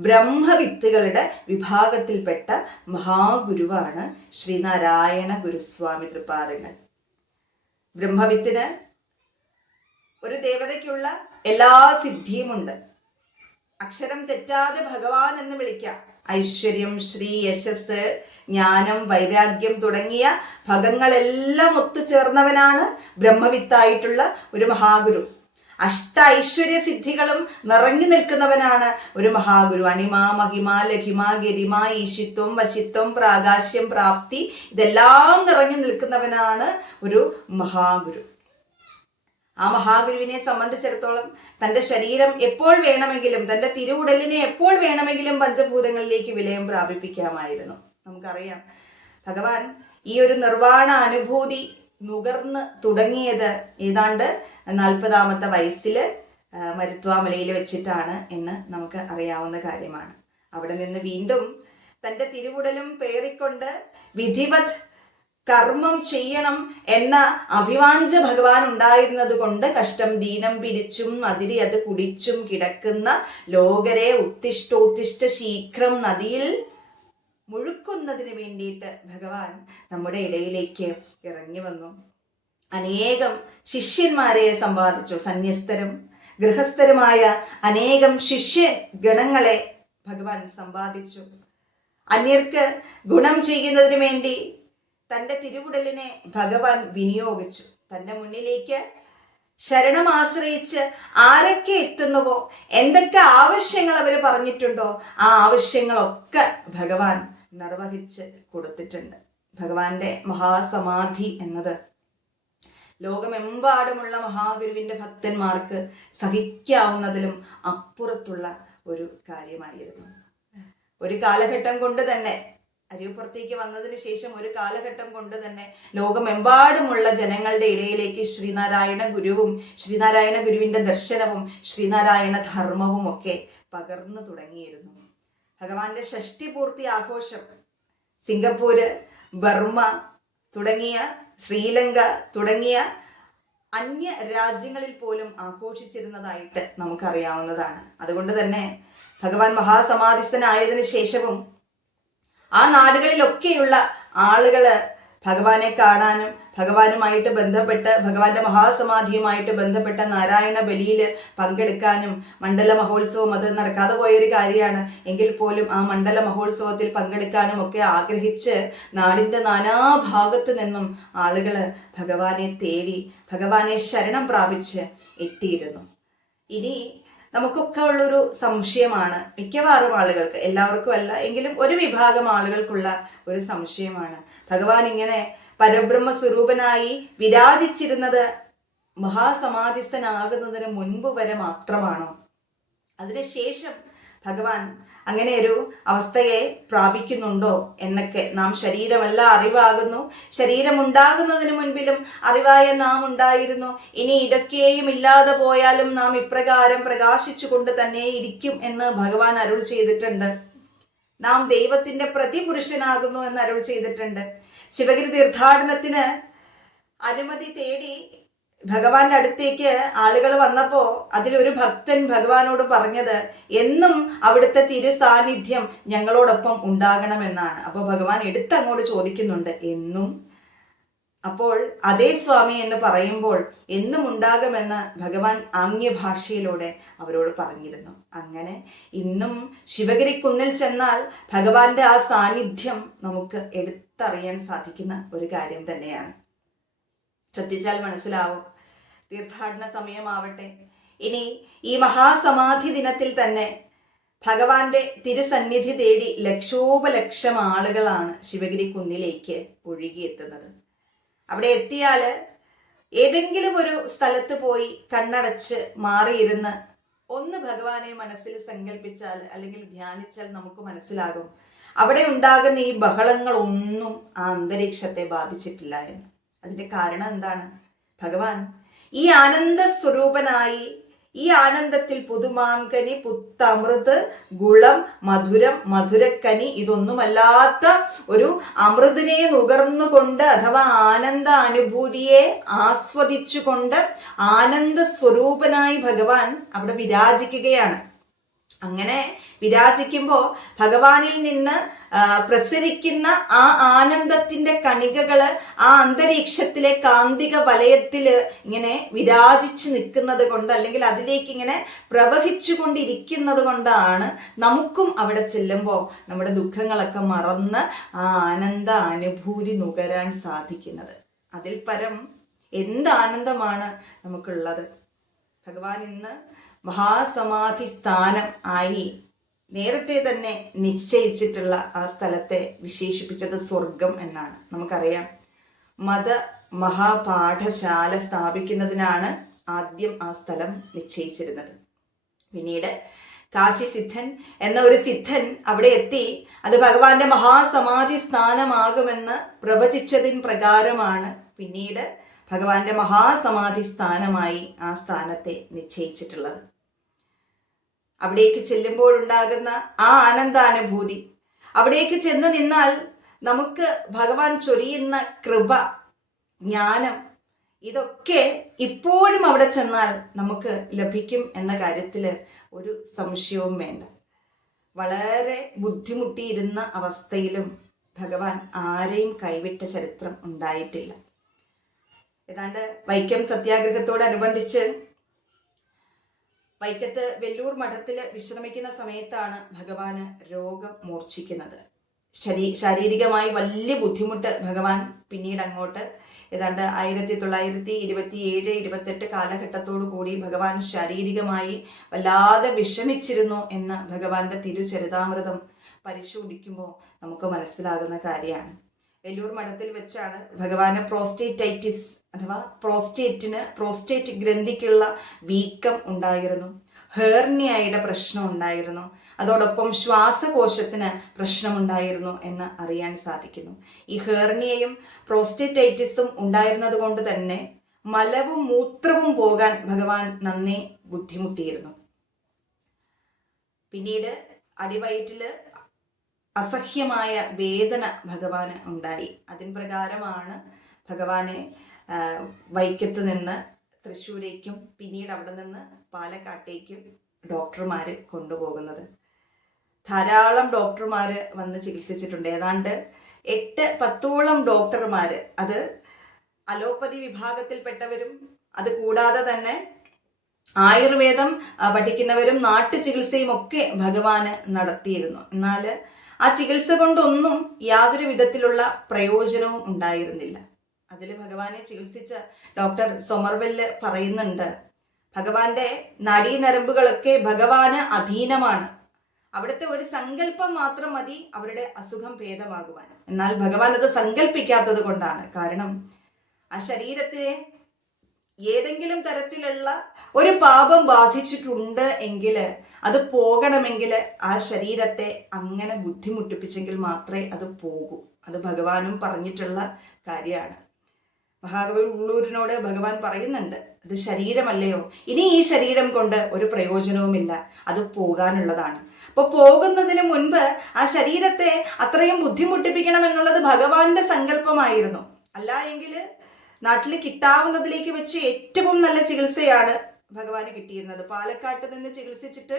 ബ്രഹ്മവിത്തുകളുടെ വിഭാഗത്തിൽപ്പെട്ട മഹാഗുരുവാണ് ശ്രീനാരായണ ഗുരുസ്വാമി തൃപാദങ്ങൾ. ബ്രഹ്മവിത്തിന് ഒരു ദേവതയ്ക്കുള്ള എല്ലാ സിദ്ധിയുമുണ്ട്. അക്ഷരം തെറ്റാതെ ഭഗവാൻ എന്ന് വിളിക്കാം. ഐശ്വര്യം, ശ്രീ, യശസ്, ജ്ഞാനം, വൈരാഗ്യം തുടങ്ങിയ ഭഗങ്ങളെല്ലാം ഒത്തുചേർന്നവനാണ് ബ്രഹ്മവിത്തായിട്ടുള്ള ഒരു മഹാഗുരു. അഷ്ട ഐശ്വര്യ സിദ്ധികളും നിറഞ്ഞു നിൽക്കുന്നവനാണ് ഒരു മഹാഗുരു. അണിമ, മഹിമ, ലഘിമ, ഗരിമ, ഈശിത്വം, വശിത്വം, പ്രാകാശ്യം, പ്രാപ്തി, ഇതെല്ലാം നിറഞ്ഞു നിൽക്കുന്നവനാണ് ഒരു മഹാഗുരു. ആ മഹാഗുരുവിനെ സംബന്ധിച്ചിടത്തോളം തൻ്റെ ശരീരം എപ്പോൾ വേണമെങ്കിലും, തൻ്റെ തിരുവുടലിനെ എപ്പോൾ വേണമെങ്കിലും പഞ്ചഭൂതങ്ങളിലേക്ക് വിലയം പ്രാപിപ്പിക്കാമായിരുന്നു. നമുക്കറിയാം ഭഗവാൻ ഈ ഒരു നിർവാണ അനുഭൂതി നുകർന്ന് തുടങ്ങിയത് ഏതാണ്ട് 40-ാമത്തെ വയസ്സിൽ മരുത്വാമലയിൽ വെച്ചിട്ടാണ് എന്ന് നമുക്ക് അറിയാവുന്ന കാര്യമാണ്. അവിടെ നിന്ന് വീണ്ടും തൻ്റെ തിരുവുടലും പേറിക്കൊണ്ട് വിധിവത് കർമ്മം ചെയ്യണം എന്ന അഭിവാഞ്ച ഭഗവാൻ ഉണ്ടായിരുന്നത് കൊണ്ട് കഷ്ടം ദീനം പിരിച്ചും അതിരി അത് കുടിച്ചും കിടക്കുന്ന ലോകരെ ഉത്തിഷ്ടോത്തിഷ്ട ശീഘ്രം നദിയിൽ മുഴുക്കുന്നതിന് വേണ്ടിയിട്ട് ഭഗവാൻ നമ്മുടെ ഇടയിലേക്ക് ഇറങ്ങി വന്നു. അനേകം ശിഷ്യന്മാരെ സമ്പാദിച്ചു. സന്യസ്തരും ഗൃഹസ്ഥരുമായ അനേകം ശിഷ്യഗണങ്ങളെ ഭഗവാൻ സമ്പാദിച്ചു. അന്യർക്ക് ഗുണം ചെയ്യുന്നതിന് വേണ്ടി തൻ്റെ തിരുവുടലിനെ ഭഗവാൻ വിനിയോഗിച്ചു. തൻ്റെ മുന്നിലേക്ക് ശരണം ആശ്രയിച്ച് ആരൊക്കെ എത്തുന്നുവോ, എന്തൊക്കെ ആവശ്യങ്ങൾ അവർ പറഞ്ഞിട്ടുണ്ടോ, ആ ആവശ്യങ്ങളൊക്കെ ഭഗവാൻ നിർവഹിച്ച് കൊടുത്തിട്ടുണ്ട്. ഭഗവാന്റെ മഹാസമാധി എന്നത് ലോകമെമ്പാടുമുള്ള മഹാഗുരുവിന്റെ ഭക്തന്മാർക്ക് സഹിക്കാവുന്നതിലും അപ്പുറത്തുള്ള ഒരു കാര്യമായിരുന്നു. ഒരു കാലഘട്ടം കൊണ്ട് തന്നെ, അരിവുപുറത്തേക്ക് വന്നതിന് ശേഷം ഒരു കാലഘട്ടം കൊണ്ട് തന്നെ ലോകമെമ്പാടുമുള്ള ജനങ്ങളുടെ ഇടയിലേക്ക് ശ്രീനാരായണ ഗുരുവും ശ്രീനാരായണ ഗുരുവിന്റെ ദർശനവും ശ്രീനാരായണ ധർമ്മവും ഒക്കെ പകർന്നു തുടങ്ങിയിരുന്നു. ഭഗവാന്റെ ഷഷ്ടിപൂർത്തി ആഘോഷം സിംഗപ്പൂര്, ബർമ്മ തുടങ്ങിയ, ശ്രീലങ്ക തുടങ്ങിയ അന്യ രാജ്യങ്ങളിൽ പോലും ആഘോഷിച്ചിരുന്നതായിട്ട് നമുക്കറിയാവുന്നതാണ്. അതുകൊണ്ട് തന്നെ ഭഗവാൻ മഹാസമാധിസ്ഥനായതിനു ശേഷവും ആ നാടുകളിലൊക്കെയുള്ള ആളുകള് ഭഗവാനെ കാണാനും ഭഗവാനുമായിട്ട് ബന്ധപ്പെട്ട് ഭഗവാന്റെ മഹാസമാധിയുമായിട്ട് ബന്ധപ്പെട്ട നാരായണ ബലിയിൽ പങ്കെടുക്കാനും, മണ്ഡല മഹോത്സവം അത് നടക്കാതെ പോയൊരു കാര്യമാണ് എങ്കിൽ പോലും ആ മണ്ഡല മഹോത്സവത്തിൽ പങ്കെടുക്കാനും ഒക്കെ ആഗ്രഹിച്ച് നാടിൻ്റെ നാനാഭാഗത്തു നിന്നും ആളുകൾ ഭഗവാനെ തേടി ഭഗവാനെ ശരണം പ്രാപിച്ച് എത്തിയിരുന്നു. ഇനി നമുക്കൊക്കെ ഉള്ളൊരു സംശയമാണ്, മിക്കവാറും ആളുകൾക്ക്, എല്ലാവർക്കും അല്ല എങ്കിലും ഒരു വിഭാഗം ആളുകൾക്കുള്ള ഒരു സംശയമാണ്, ഭഗവാൻ ഇങ്ങനെ പരബ്രഹ്മ സ്വരൂപനായി വിരാജിച്ചിരുന്നത് മഹാസമാധിസ്ഥനാകുന്നതിന് മുൻപ് വരെ മാത്രമാണോ? അതിനുശേഷം ഭഗവാൻ അങ്ങനെ ഒരു അവസ്ഥയെ പ്രാപിക്കുന്നുണ്ടോ എന്നൊക്കെ. നാം ശരീരമല്ല അറിവാകുന്നു, ശരീരമുണ്ടാകുന്നതിന് മുൻപിലും അറിവായ നാം ഉണ്ടായിരുന്നു, ഇനി ഇതൊക്കെയും ഇല്ലാതെ പോയാലും നാം ഇപ്രകാരം പ്രകാശിച്ചുകൊണ്ട് തന്നെ ഇരിക്കും എന്ന് ഭഗവാൻ അരുൾ ചെയ്തിട്ടുണ്ട്. നാം ദൈവത്തിന്റെ പ്രതിപുരുഷനാകുന്നു എന്ന് അരുൾ ചെയ്തിട്ടുണ്ട്. ശിവഗിരി തീർത്ഥാടനത്തിന് അനുമതി തേടി ഭഗവാന്റെ അടുത്തേക്ക് ആളുകൾ വന്നപ്പോ അതിലൊരു ഭക്തൻ ഭഗവാനോട് പറഞ്ഞത്, എന്നും അവിടുത്തെ തിരുസാന്നിധ്യം ഞങ്ങളോടൊപ്പം ഉണ്ടാകണമെന്നാണ്. അപ്പോൾ ഭഗവാൻ എടുത്തങ്ങോട്ട് ചോദിക്കുന്നുണ്ട്, എന്നും? അപ്പോൾ അതേ സ്വാമി എന്ന് പറയുമ്പോൾ എന്നും ഉണ്ടാകുമെന്ന് ഭഗവാൻ ആംഗ്യഭാഷയിലൂടെ അവരോട് പറഞ്ഞിരുന്നു. അങ്ങനെ ഇന്നും ശിവഗിരി കുന്നിൽ ചെന്നാൽ ഭഗവാന്റെ ആ സാന്നിധ്യം നമുക്ക് എടുത്തറിയാൻ സാധിക്കുന്ന ഒരു കാര്യം തന്നെയാണ്. ശ്രദ്ധിച്ചാൽ മനസ്സിലാവും. തീർത്ഥാടന സമയമാവട്ടെ, ഇനി ഈ മഹാസമാധി ദിനത്തിൽ തന്നെ ഭഗവാന്റെ തിരുസന്നിധി തേടി ലക്ഷോപലക്ഷം ആളുകളാണ് ശിവഗിരി കുന്നിലേക്ക് ഒഴുകിയെത്തുന്നത്. അവിടെ എത്തിയാൽ ഏതെങ്കിലും ഒരു സ്ഥലത്ത് പോയി കണ്ണടച്ച് മാറിയിരുന്ന് ഒന്ന് ഭഗവാനെ മനസ്സിൽ സങ്കല്പിച്ചാൽ അല്ലെങ്കിൽ ധ്യാനിച്ചാൽ നമുക്ക് മനസ്സിലാകും അവിടെ ഉണ്ടാകുന്ന ഈ ബഹളങ്ങളൊന്നും ആ അന്തരീക്ഷത്തെ ബാധിച്ചിട്ടില്ല എന്ന്. അതിന്റെ കാരണം എന്താണ്? ഭഗവാൻ ഈ ആനന്ദ സ്വരൂപനായി, ഈ ആനന്ദത്തിൽ പുതുമാങ്കനി, പുത്തമൃത്, ഗുളം, മധുരം, മധുരക്കനി, ഇതൊന്നുമല്ലാത്ത ഒരു അമൃതിനെ നുകർന്നുകൊണ്ട് അഥവാ ആനന്ദ അനുഭൂതിയെ ആസ്വദിച്ചുകൊണ്ട് ആനന്ദ സ്വരൂപനായി ഭഗവാൻ അവിടെ വിരാജിക്കുകയാണ്. അങ്ങനെ വിരാജിക്കുമ്പോൾ ഭഗവാനിൽ നിന്ന് പ്രസരിക്കുന്ന ആ ആനന്ദത്തിന്റെ കണികകള് ആ അന്തരീക്ഷത്തിലെ കാന്തിക വലയത്തില് ഇങ്ങനെ വിരാജിച്ച് നിൽക്കുന്നത് കൊണ്ട്, അല്ലെങ്കിൽ അതിലേക്ക് ഇങ്ങനെ പ്രവഹിച്ചു കൊണ്ടിരിക്കുന്നത് കൊണ്ടാണ് നമുക്കും അവിടെ ചെല്ലുമ്പോൾ നമ്മുടെ ദുഃഖങ്ങളൊക്കെ മറന്ന് ആ ആനന്ദ അനുഭൂതി നുകരാൻ സാധിക്കുന്നത്. അതിൽ പരം എന്ത് ആനന്ദമാണ് നമുക്കുള്ളത്? ഭഗവാൻ ഇന്ന് മഹാസമാധി സ്ഥാനം ആയി നേരത്തെ തന്നെ നിശ്ചയിച്ചിട്ടുള്ള ആ സ്ഥലത്തെ വിശേഷിപ്പിച്ചത് സ്വർഗം എന്നാണ്. നമുക്കറിയാം, മത മഹാപാഠശാല സ്ഥാപിക്കുന്നതിനാണ് ആദ്യം ആ സ്ഥലം നിശ്ചയിച്ചിരുന്നത്. പിന്നീട് കാശി സിദ്ധൻ എന്ന ഒരു സിദ്ധൻ അവിടെ എത്തി അത് ഭഗവാന്റെ മഹാസമാധി സ്ഥാനമാകുമെന്ന് പ്രവചിച്ചതിന് പ്രകാരമാണ് പിന്നീട് ഭഗവാന്റെ മഹാസമാധി സ്ഥാനമായി ആ സ്ഥാനത്തെ നിശ്ചയിച്ചിട്ടുള്ളത്. അവിടേക്ക് ചെല്ലുമ്പോഴുണ്ടാകുന്ന ആ ആനന്ദാനുഭൂതി, അവിടേക്ക് ചെന്ന് നിന്നാൽ നമുക്ക് ഭഗവാൻ ചൊരിയുന്ന കൃപ, ജ്ഞാനം, ഇതൊക്കെ ഇപ്പോഴും അവിടെ ചെന്നാൽ നമുക്ക് ലഭിക്കും എന്ന കാര്യത്തിൽ ഒരു സംശയവും വേണ്ട. വളരെ ബുദ്ധിമുട്ടിയിരുന്ന അവസ്ഥയിലും ഭഗവാൻ ആരെയും കൈവിട്ട ചരിത്രം ഉണ്ടായിട്ടില്ല. ഏതാണ്ട് വൈക്കം സത്യാഗ്രഹത്തോടനുബന്ധിച്ച് വൈക്കത്ത് വെല്ലൂർ മഠത്തിൽ വിശ്രമിക്കുന്ന സമയത്താണ് ഭഗവാന് രോഗം മൂർച്ഛിക്കുന്നത്. ശാരീരികമായി വലിയ ബുദ്ധിമുട്ട് ഭഗവാൻ പിന്നീട് അങ്ങോട്ട് ഏതാണ്ട് 1927-28 കാലഘട്ടത്തോടു കൂടി ഭഗവാൻ ശാരീരികമായി വല്ലാതെ വിഷമിച്ചിരുന്നു എന്ന് ഭഗവാന്റെ തിരുചരിതാമൃതം പരിശോധിക്കുമ്പോൾ നമുക്ക് മനസ്സിലാകുന്ന കാര്യമാണ്. വെല്ലൂർ മഠത്തിൽ വെച്ചാണ് ഭഗവാന് പ്രോസ്റ്റേറ്റൈറ്റിസ് അഥവാ പ്രോസ്റ്റേറ്റ് ഗ്രന്ഥിക്കുള്ള വീക്കം ഉണ്ടായിരുന്നു, ഹെർണിയയുടെ പ്രശ്നം ഉണ്ടായിരുന്നു, അതോടൊപ്പം ശ്വാസകോശത്തിന് പ്രശ്നമുണ്ടായിരുന്നു എന്ന് അറിയാൻ സാധിക്കുന്നു. ഈ ഹെർണിയയും പ്രോസ്റ്റേറ്റൈറ്റിസും ഉണ്ടായിരുന്നത് കൊണ്ട് തന്നെ മലവും മൂത്രവും പോകാൻ ഭഗവാൻ നന്നേ ബുദ്ധിമുട്ടിയിരുന്നു. പിന്നീട് അടിവയറ്റില് അസഹ്യമായ വേദന ഭഗവാന് ഉണ്ടായി. അതിൻ പ്രകാരമാണ് ഭഗവാനെ വൈക്കത്ത് നിന്ന് തൃശ്ശൂരേക്കും പിന്നീട് അവിടെ നിന്ന് പാലക്കാട്ടേക്കും ഡോക്ടർമാർ കൊണ്ടുപോകുന്നത്. ധാരാളം ഡോക്ടർമാർ വന്ന് ചികിത്സിച്ചിട്ടുണ്ട്. ഏതാണ്ട് 8-10ഓളം ഡോക്ടർമാർ, അത് അലോപ്പതി വിഭാഗത്തിൽപ്പെട്ടവരും അത് കൂടാതെ തന്നെ ആയുർവേദം പഠിക്കുന്നവരും നാട്ടു ചികിത്സയും ഒക്കെ ഭഗവാന് നടത്തിയിരുന്നു. എന്നാൽ ആ ചികിത്സ കൊണ്ടൊന്നും യാതൊരു വിധത്തിലുള്ള പ്രയോജനവും ഉണ്ടായിരുന്നില്ല. അതിൽ ഭഗവാനെ ചികിത്സിച്ച ഡോക്ടർ സൊമർവെല്ല് പറയുന്നുണ്ട്, ഭഗവാന്റെ നാഡീനരമ്പുകളൊക്കെ ഭഗവാന് അധീനമാണ്. അവിടുത്തെ ഒരു സങ്കല്പം മാത്രം മതി അവരുടെ അസുഖം ഭേദമാകുവാൻ. എന്നാൽ ഭഗവാൻ അത് സങ്കല്പിക്കാത്തത് കൊണ്ടാണ്. കാരണം ആ ശരീരത്തെ ഏതെങ്കിലും തരത്തിലുള്ള ഒരു പാപം ബാധിച്ചിട്ടുണ്ട് എങ്കിൽ അത് പോകണമെങ്കിൽ ആ ശരീരത്തെ അങ്ങനെ ബുദ്ധിമുട്ടിപ്പിച്ചെങ്കിൽ മാത്രമേ അത് പോകൂ. അത് ഭഗവാനും പറഞ്ഞിട്ടുള്ള കാര്യമാണ്. മഹാകവി ഉള്ളൂരിനോട് ഭഗവാൻ പറയുന്നുണ്ട്, അത് ശരീരമല്ലയോ, ഇനി ഈ ശരീരം കൊണ്ട് ഒരു പ്രയോജനവുമില്ല, അത് പോകാനുള്ളതാണ്. അപ്പൊ പോകുന്നതിന് മുൻപ് ആ ശരീരത്തെ അത്രയും ബുദ്ധിമുട്ടിപ്പിക്കണം എന്നുള്ളത് ഭഗവാന്റെ സങ്കല്പമായിരുന്നു. അല്ല എങ്കിൽ നാട്ടിൽ കിട്ടാവുന്നതിലേക്ക് വെച്ച് ഏറ്റവും നല്ല ചികിത്സയാണ് ഭഗവാന് കിട്ടിയിരുന്നത്. പാലക്കാട്ട് നിന്ന് ചികിത്സിച്ചിട്ട്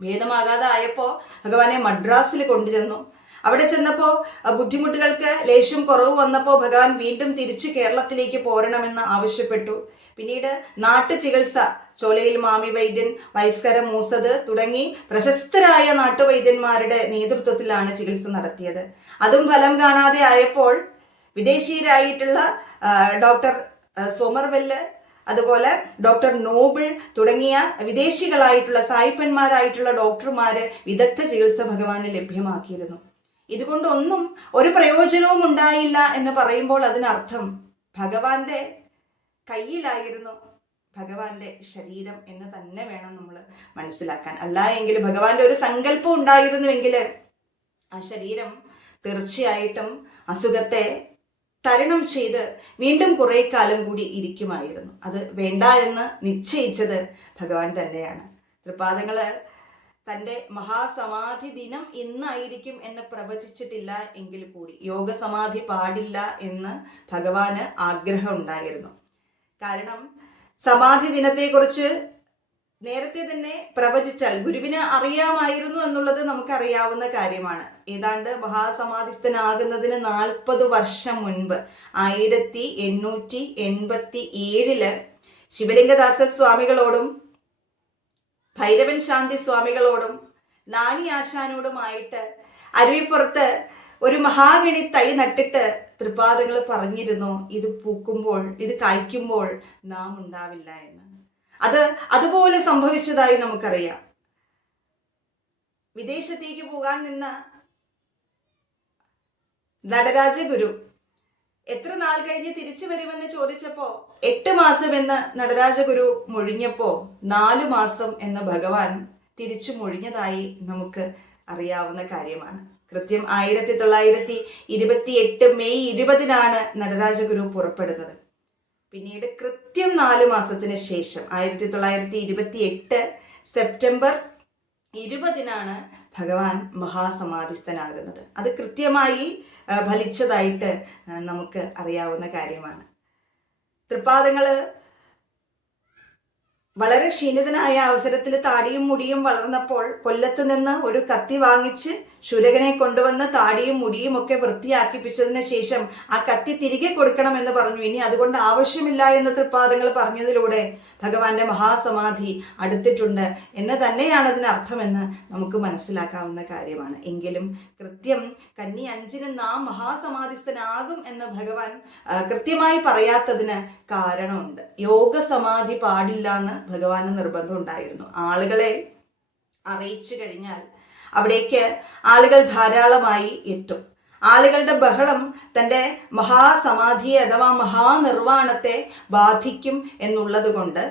ഭേദമാകാതെ ആയപ്പോൾ ഭഗവാനെ മദ്രാസിൽ കൊണ്ടുചെന്നു. അവിടെ ചെന്നപ്പോൾ ബുദ്ധിമുട്ടുകൾക്ക് ലേശം കുറവ് വന്നപ്പോൾ ഭഗവാൻ വീണ്ടും തിരിച്ച് കേരളത്തിലേക്ക് പോരണമെന്ന് ആവശ്യപ്പെട്ടു. പിന്നീട് നാട്ടു ചികിത്സ, ചോലയിൽ മാമി വൈദ്യൻ, വൈസ്കര മൂസത് തുടങ്ങി പ്രശസ്തരായ നാട്ടുവൈദ്യന്മാരുടെ നേതൃത്വത്തിലാണ് ചികിത്സ നടത്തിയത്. അതും ഫലം കാണാതെ ആയപ്പോൾ വിദേശീയരായിട്ടുള്ള ഡോക്ടർ സോമർവെല്ല്, അതുപോലെ ഡോക്ടർ നോബിൾ തുടങ്ങിയ വിദേശികളായിട്ടുള്ള സായിപ്പന്മാരായിട്ടുള്ള ഡോക്ടർമാര് വിദഗ്ധ ചികിത്സ ഭഗവാന് ലഭ്യമാക്കിയിരുന്നു. ഇതുകൊണ്ടൊന്നും ഒരു പ്രയോജനവും ഉണ്ടായില്ല എന്ന് പറയുമ്പോൾ അതിനർത്ഥം ഭഗവാന്റെ കയ്യിലായിരുന്നു ഭഗവാന്റെ ശരീരം എന്ന് തന്നെ വേണം നമ്മൾ മനസ്സിലാക്കാൻ. അല്ല എങ്കിൽ ഭഗവാന്റെ ഒരു സങ്കല്പം ഉണ്ടായിരുന്നുവെങ്കിൽ ആ ശരീരം തീർച്ചയായിട്ടും അസുഖത്തെ തരണം ചെയ്ത് വീണ്ടും കുറെ കാലം കൂടി ഇരിക്കുമായിരുന്നു. അത് വേണ്ട എന്ന് നിശ്ചയിച്ചത് ഭഗവാൻ തന്നെയാണ്. തൃപ്പാദങ്ങള് തൻ്റെ മഹാസമാധി ദിനം ഇന്നായിരിക്കും എന്ന് പ്രവചിച്ചിട്ടില്ല എങ്കിൽ കൂടി യോഗസമാധി പാടില്ല എന്ന് ഭഗവാന് ആഗ്രഹം ഉണ്ടായിരുന്നു. കാരണം സമാധി ദിനത്തെക്കുറിച്ച് നേരത്തെ തന്നെ പ്രവചിച്ചാൽ ഗുരുവിന് അറിയാമായിരുന്നു എന്നുള്ളത് നമുക്കറിയാവുന്ന കാര്യമാണ്. ഏതാണ്ട് മഹാസമാധിസ്ഥനാകുന്നതിന് 40 വർഷം മുൻപ് 1887 ശിവലിംഗദാസ സ്വാമികളോടും ഭൈരവൻ ശാന്തി സ്വാമികളോടും നാണി ആശാനോടുമായിട്ട് അരുവിപ്പുറത്ത് ഒരു മഹാഗണി തൈ നട്ടിട്ട് തൃപ്പാദങ്ങൾ പറഞ്ഞിരുന്നു, ഇത് പൂക്കുമ്പോൾ, ഇത് കായ്ക്കുമ്പോൾ നാം ഉണ്ടാവില്ല എന്ന്. അത് അതുപോലെ സംഭവിച്ചതായി നമുക്കറിയാം. വിദേശത്തേക്ക് പോകാൻ നിന്ന നടരാജ ഗുരു എത്ര നാൾ കഴിഞ്ഞ് തിരിച്ചു വരുമെന്ന് ചോദിച്ചപ്പോ 8 മാസം എന്ന് നടരാജ ഗുരു മൊഴിഞ്ഞപ്പോ 4 മാസം എന്ന് ഭഗവാൻ തിരിച്ചു മൊഴിഞ്ഞതായി നമുക്ക് അറിയാവുന്ന കാര്യമാണ്. കൃത്യം 1928 മെയ് 20 നടരാജ ഗുരു പുറപ്പെടുന്നത്. പിന്നീട് കൃത്യം 4 മാസത്തിന് ശേഷം 1928 സെപ്റ്റംബർ 20 ഭഗവാൻ മഹാസമാധിസ്ഥനാകുന്നത്. അത് കൃത്യമായി ഫലിച്ചതായിട്ട് നമുക്ക് അറിയാവുന്ന കാര്യമാണ്. തൃപ്പാദങ്ങൾ വളരെ ക്ഷീണിതനായ അവസരത്തിൽ താടിയും മുടിയും വളർന്നപ്പോൾ കൊല്ലത്ത് നിന്ന് ഒരു കത്തി വാങ്ങിച്ച് ശുരകനെ കൊണ്ടുവന്ന് താടിയും മുടിയും ഒക്കെ വൃത്തിയാക്കിപ്പിച്ചതിന് ശേഷം ആ കത്തി തിരികെ കൊടുക്കണമെന്ന് പറഞ്ഞു. ഇനി അതുകൊണ്ട് ആവശ്യമില്ല എന്ന് തൃപ്പാദങ്ങൾ പറഞ്ഞതിലൂടെ ഭഗവാന്റെ മഹാസമാധി അടുത്തിട്ടുണ്ട് എന്ന് തന്നെയാണ് അതിനർത്ഥമെന്ന് നമുക്ക് മനസ്സിലാക്കാവുന്ന കാര്യമാണ്. എങ്കിലും കൃത്യം കന്നി 5-ന് നാം മഹാസമാധിസ്ഥനാകും എന്ന് ഭഗവാൻ കൃത്യമായി പറയാത്തതിന് കാരണമുണ്ട്. യോഗസമാധി പാടില്ല എന്ന് ഭഗവാന് നിർബന്ധം ഉണ്ടായിരുന്നു. ആളുകളെ അറിയിച്ചു കഴിഞ്ഞാൽ അവിടേക്ക് ആളുകൾ ധാരാളമായി എത്തും. ആളുകളുടെ ബഹളം തൻ്റെ മഹാസമാധിയെ അഥവാ മഹാനിർവാണത്തെ ബാധിക്കും എന്നുള്ളത് കൊണ്ട്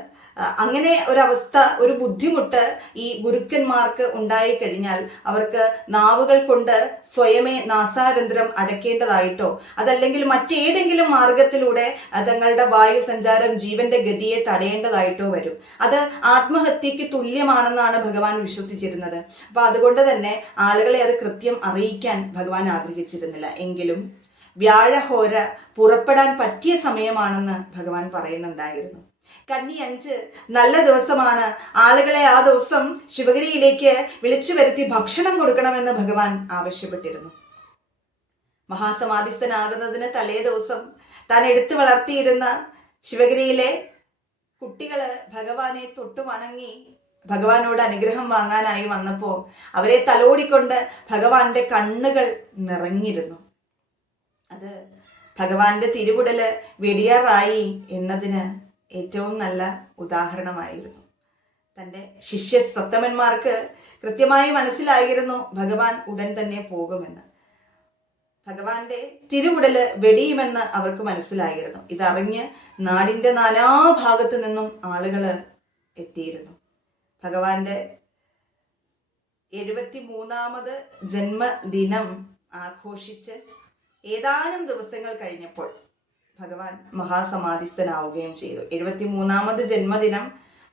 അങ്ങനെ ഒരവസ്ഥ, ഒരു ബുദ്ധിമുട്ട് ഈ ഗുരുക്കന്മാർക്ക് ഉണ്ടായിക്കഴിഞ്ഞാൽ അവർക്ക് നാവുകൾ കൊണ്ട് സ്വയമേ നാസാരന്ധ്രം അടയ്ക്കേണ്ടതായിട്ടോ അതല്ലെങ്കിൽ മറ്റേതെങ്കിലും മാർഗത്തിലൂടെ തങ്ങളുടെ വായു സഞ്ചാരം, ജീവന്റെ ഗതിയെ തടയേണ്ടതായിട്ടോ വരും. അത് ആത്മഹത്യക്ക് തുല്യമാണെന്നാണ് ഭഗവാൻ വിശ്വസിച്ചിരുന്നത്. അപ്പൊ അതുകൊണ്ട് തന്നെ ആളുകളെ അത് കൃത്യം അറിയിക്കാൻ ഭഗവാൻ ആഗ്രഹിച്ചിരുന്നില്ല. എങ്കിലും വ്യാഴഹോര പുറപ്പെടാൻ പറ്റിയ സമയമാണെന്ന് ഭഗവാൻ പറയുന്നുണ്ടായിരുന്നു. കന്നി 5 നല്ല ദിവസമാണ്. ആളുകളെ ആ ദിവസം ശിവഗിരിയിലേക്ക് വിളിച്ചു വരുത്തി ഭക്ഷണം കൊടുക്കണമെന്ന് ഭഗവാൻ ആവശ്യപ്പെട്ടിരുന്നു. മഹാസമാധിസ്ഥനാകുന്നതിന് തലേ ദിവസം താൻ എടുത്തു വളർത്തിയിരുന്ന ശിവഗിരിയിലെ കുട്ടികള് ഭഗവാനെ തൊട്ടു വണങ്ങി ഭഗവാനോട് അനുഗ്രഹം വാങ്ങാനായി വന്നപ്പോൾ അവരെ തലോടിക്കൊണ്ട് ഭഗവാന്റെ കണ്ണുകൾ നിറഞ്ഞിരുന്നു. അത് ഭഗവാന്റെ തിരുവുടല് വെടിയാറായി എന്നതിന് ഏറ്റവും നല്ല ഉദാഹരണമായിരുന്നു. തൻ്റെ ശിഷ്യ സത്തമന്മാർക്ക് കൃത്യമായി മനസ്സിലായിരുന്നു ഭഗവാൻ ഉടൻ തന്നെ പോകുമെന്ന്. ഭഗവാന്റെ തിരുവുടല് വെടിയുമെന്ന് അവർക്ക് മനസ്സിലായിരുന്നു. ഇതറിഞ്ഞ് നാടിൻ്റെ നാനാഭാഗത്തു നിന്നും ആളുകൾ എത്തിയിരുന്നു. ഭഗവാന്റെ 73ാമത് ജന്മദിനം ആഘോഷിച്ച് ഏതാനും ദിവസങ്ങൾ കഴിഞ്ഞപ്പോൾ ഭഗവാൻ മഹാസമാധിസ്ഥനാവുകയും ചെയ്തു. 73ാമത് ജന്മദിനം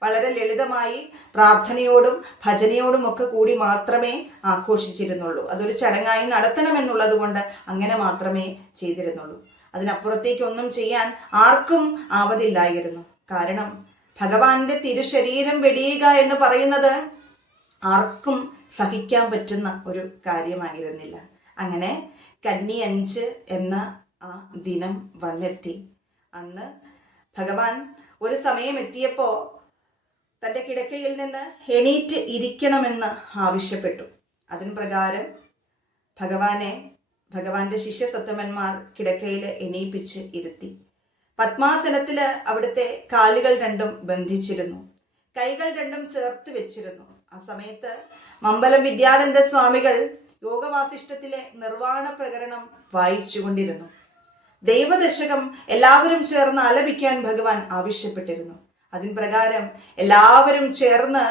വളരെ ലളിതമായി പ്രാർത്ഥനയോടും ഭജനയോടും ഒക്കെ കൂടി മാത്രമേ ആഘോഷിച്ചിരുന്നുള്ളൂ. അതൊരു ചടങ്ങായി നടത്തണമെന്നുള്ളത് കൊണ്ട് അങ്ങനെ മാത്രമേ ചെയ്തിരുന്നുള്ളൂ. അതിനപ്പുറത്തേക്കൊന്നും ചെയ്യാൻ ആർക്കും ആവതില്ലായിരുന്നു. കാരണം ഭഗവാന്റെ തിരുശരീരം വെടിയുക എന്ന് പറയുന്നത് ആർക്കും സഹിക്കാൻ പറ്റുന്ന ഒരു കാര്യമായിരുന്നില്ല. അങ്ങനെ കന്നി 5 എന്ന ആ ദിനം വന്നെത്തി. അന്ന് ഭഗവാൻ ഒരു സമയം എത്തിയപ്പോൾ തൻ്റെ കിടക്കയിൽ നിന്ന് എണീറ്റ് ഇരിക്കണമെന്ന് ആവശ്യപ്പെട്ടു. അതിന് പ്രകാരം ഭഗവാന്റെ ശിഷ്യസത്തമന്മാർ കിടക്കയിൽ എണീപ്പിച്ച് ഇരുത്തി. പത്മാസനത്തില് അവിടുത്തെ കാലുകൾ രണ്ടും ബന്ധിച്ചിരുന്നു, കൈകൾ രണ്ടും ചേർത്ത് വെച്ചിരുന്നു. ആ സമയത്ത് മമ്പലം വിദ്യാനന്ദ സ്വാമികൾ യോഗവാസിഷ്ഠത്തിലെ നിർവാണ പ്രകരണം വായിച്ചുകൊണ്ടിരുന്നു. ദൈവദശകം എല്ലാവരും ചേർന്ന് ആലപിക്കാൻ ഭഗവാൻ ആവശ്യപ്പെട്ടിരുന്നു. അതിൻ പ്രകാരം എല്ലാവരും ചേർന്ന്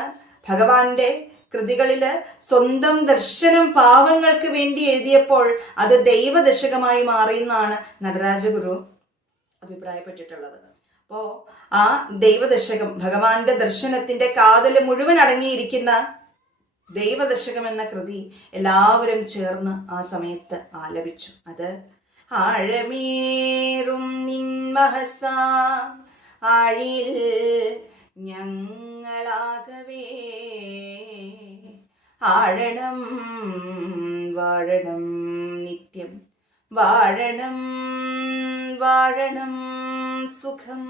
ഭഗവാന്റെ കൃതികളില് സ്വന്തം ദർശനം പാവങ്ങൾക്ക് വേണ്ടി എഴുതിയപ്പോൾ അത് ദൈവദശകമായി മാറിയെന്നാണ് നടരാജഗുരു അഭിപ്രായപ്പെട്ടിട്ടുള്ളത്. അപ്പോ ആ ദൈവദശകം, ഭഗവാന്റെ ദർശനത്തിന്റെ കാതല് മുഴുവൻ അടങ്ങിയിരിക്കുന്ന ദൈവദശകം എന്ന കൃതി എല്ലാവരും ചേർന്ന് ആ സമയത്ത് ആലപിച്ചു. അത് ആഴമേറും നിൻമഹസ ആഴിയിൽ ഞങ്ങളാകവേ ആഴണം വാഴണം നിത്യം വാഴണം വാഴണം സുഖം.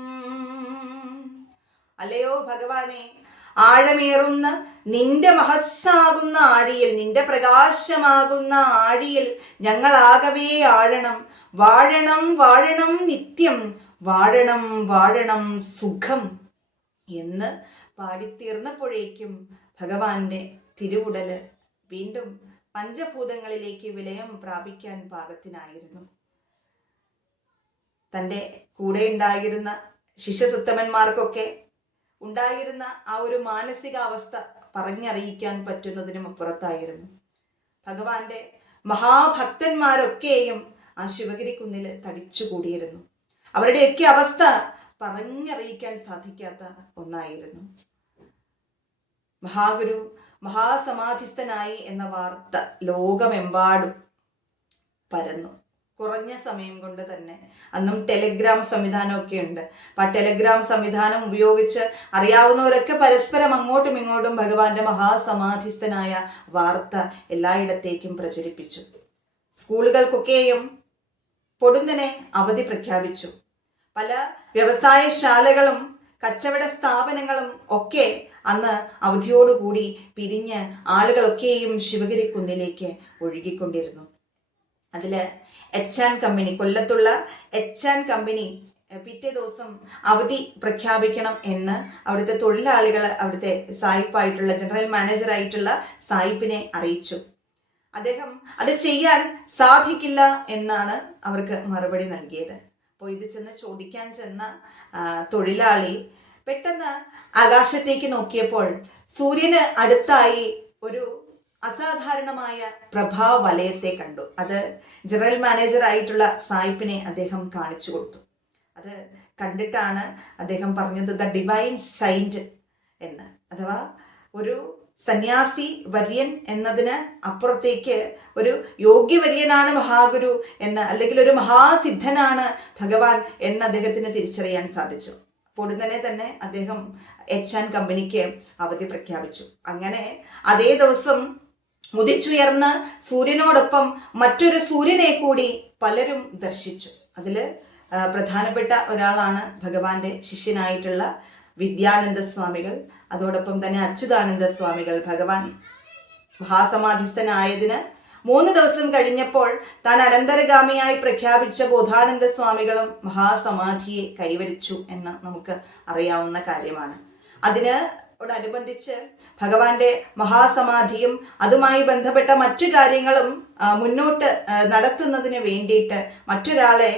അല്ലയോ ഭഗവാനെ, ആഴമേറുന്ന നിന്റെ മഹസ്സാകുന്ന ആഴിയിൽ, നിന്റെ പ്രകാശമാകുന്ന ആഴിയിൽ ഞങ്ങളാകവേ ആഴണം, വാഴണം വാഴണം നിത്യം, വാഴണം വാഴണം സുഖം എന്ന് പാടിത്തീർന്നപ്പോഴേക്കും ഭഗവാന്റെ തിരുവുടല് വീണ്ടും പഞ്ചഭൂതങ്ങളിലേക്ക് വിലയം പ്രാപിക്കാൻ പാകത്തിനായിരുന്നു. തൻ്റെ കൂടെ ഉണ്ടായിരുന്ന ശിഷ്യസത്തമന്മാർക്കൊക്കെ ഉണ്ടായിരുന്ന ആ ഒരു മാനസികാവസ്ഥ പറഞ്ഞറിയിക്കാൻ പറ്റുന്നതിനും അപ്പുറത്തായിരുന്നു. ഭഗവാന്റെ മഹാഭക്തന്മാരൊക്കെയും ആ ശിവഗിരി കുന്നിൽ തടിച്ചുകൂടിയിരുന്നു. അവരുടെയൊക്കെ അവസ്ഥ പറഞ്ഞറിയിക്കാൻ സാധിക്കാത്ത ഒന്നായിരുന്നു. മഹാഗുരു മഹാസമാധിസ്ഥനായി എന്ന വാർത്ത ലോകമെമ്പാടും പരന്നു. കുറഞ്ഞ സമയം കൊണ്ട് തന്നെ. അന്നും ടെലിഗ്രാം സംവിധാനമൊക്കെ ഉണ്ട്. അപ്പൊ ആ ടെലിഗ്രാം സംവിധാനം ഉപയോഗിച്ച് അറിയാവുന്നവരൊക്കെ പരസ്പരം അങ്ങോട്ടും ഇങ്ങോട്ടും ഭഗവാന്റെ മഹാസമാധിസ്ഥനായ വാർത്ത എല്ലായിടത്തേക്കും പ്രചരിപ്പിച്ചു. സ്കൂളുകൾക്കൊക്കെയും പൊടുന്നനെ അവധി പ്രഖ്യാപിച്ചു. പല വ്യവസായശാലകളും കച്ചവട സ്ഥാപനങ്ങളും ഒക്കെ അന്ന് അവധിയോടുകൂടി പിരിഞ്ഞ് ആളുകളൊക്കെയും ശിവഗിരി കുന്നിലേക്ക് ഒഴുകിക്കൊണ്ടിരുന്നു. അതില് കമ്പനി, കൊല്ലത്തുള്ള കമ്പനി പിറ്റേ ദിവസം അവധി പ്രഖ്യാപിക്കണം എന്ന് അവിടുത്തെ തൊഴിലാളികൾ അവിടുത്തെ സായിപ്പായിട്ടുള്ള ജനറൽ മാനേജർ ആയിട്ടുള്ള സായിപ്പിനെ അറിയിച്ചു. അദ്ദേഹം അത് ചെയ്യാൻ സാധിക്കില്ല എന്നാണ് അവർക്ക് മറുപടി നൽകിയത്. അപ്പോൾ ഇത് ചോദിക്കാൻ ചെന്ന തൊഴിലാളി പെട്ടെന്ന് ആകാശത്തേക്ക് നോക്കിയപ്പോൾ സൂര്യന് അടുത്തായി ഒരു അസാധാരണമായ പ്രഭാവലയത്തെ കണ്ടു. അത് ജനറൽ മാനേജർ ആയിട്ടുള്ള സായിപ്പിനെ അദ്ദേഹം കാണിച്ചു കൊടുത്തു. അത് കണ്ടിട്ടാണ് അദ്ദേഹം പറഞ്ഞത് ദ ഡിവൈൻ സൈന്റ് എന്ന്. അഥവാ ഒരു സന്യാസി വര്യൻ എന്നതിന് അപ്പുറത്തേക്ക് ഒരു യോഗ്യവര്യനാണ് മഹാഗുരു എന്ന്, അല്ലെങ്കിൽ ഒരു മഹാസിദ്ധനാണ് ഭഗവാൻ എന്ന് അദ്ദേഹത്തിന് തിരിച്ചറിയാൻ സാധിച്ചു. പൊടുന്നനെ തന്നെ അദ്ദേഹം കമ്പനിക്ക് അവധി പ്രഖ്യാപിച്ചു. അങ്ങനെ അതേ ദിവസം ഉദിച്ചുയർന്ന് സൂര്യനോടൊപ്പം മറ്റൊരു സൂര്യനെ കൂടി പലരും ദർശിച്ചു. അതില് പ്രധാനപ്പെട്ട ഒരാളാണ് ഭഗവാന്റെ ശിഷ്യനായിട്ടുള്ള വിദ്യാനന്ദ സ്വാമികൾ. അതോടൊപ്പം തന്നെ അച്യുതാനന്ദ സ്വാമികൾ. ഭഗവാൻ മഹാസമാധിസ്ഥനായതിന് 3 ദിവസം കഴിഞ്ഞപ്പോൾ താൻ അനന്തരഗാമിയായി പ്രഖ്യാപിച്ച ബോധാനന്ദ സ്വാമികളും മഹാസമാധിയെ കൈവരിച്ചു എന്ന് നമുക്ക് അറിയാവുന്ന കാര്യമാണ്. അതിനോടനുബന്ധിച്ച് ഭഗവാന്റെ മഹാസമാധിയും അതുമായി ബന്ധപ്പെട്ട മറ്റു കാര്യങ്ങളും മുന്നോട്ട് നടത്തുന്നതിന് വേണ്ടിയിട്ട് മറ്റൊരാളെ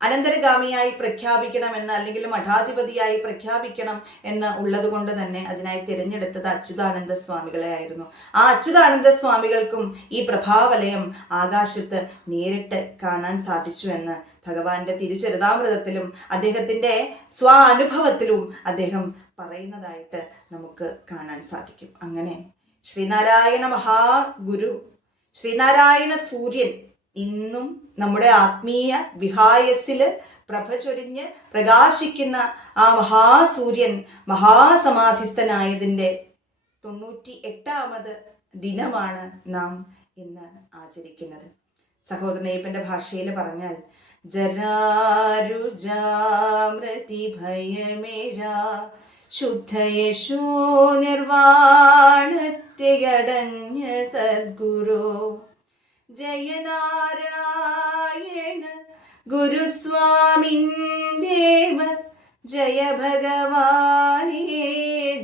അനന്തരഗാമിയായി പ്രഖ്യാപിക്കണമെന്ന്, അല്ലെങ്കിൽ മഠാധിപതിയായി പ്രഖ്യാപിക്കണം എന്ന് ഉള്ളത് കൊണ്ട് തന്നെ അതിനായി തിരഞ്ഞെടുത്തത് അച്യുതാനന്ദ സ്വാമികളെ ആയിരുന്നു. ആ അച്യുതാനന്ദ സ്വാമികൾക്കും ഈ പ്രഭാവലയം ആകാശത്ത് നേരിട്ട് കാണാൻ സാധിച്ചു എന്ന് ഭഗവാന്റെ തിരുചരിതാമൃതത്തിലും അദ്ദേഹത്തിന്റെ സ്വാനുഭവത്തിലും അദ്ദേഹം പറയുന്നതായിട്ട് നമുക്ക് കാണാൻ സാധിക്കും. അങ്ങനെ ശ്രീനാരായണ മഹാഗുരു, ശ്രീനാരായണ സൂര്യൻ ഇന്നും നമ്മുടെ ആത്മീയ വിഹായസില് പ്രഭ ചൊരിഞ്ഞ് പ്രകാശിക്കുന്ന ആ മഹാസൂര്യൻ മഹാസമാധിസ്ഥനായതിൻ്റെ 98ാമത് ദിനമാണ് നാം ഇന്ന് ആചരിക്കുന്നത്. സഹോദരനയ്യപ്പന്റെ ഭാഷയിൽ പറഞ്ഞാൽ ജരാരുജാമൃതി ഭയമേഴ ശുദ്ധയശോ നിർവാണത്യടഞ്ഞ സദ്ഗുരു ജയനാരായണ ഗുരുസ്വാമിൻ ദേവ ജയ ഭഗവാനേ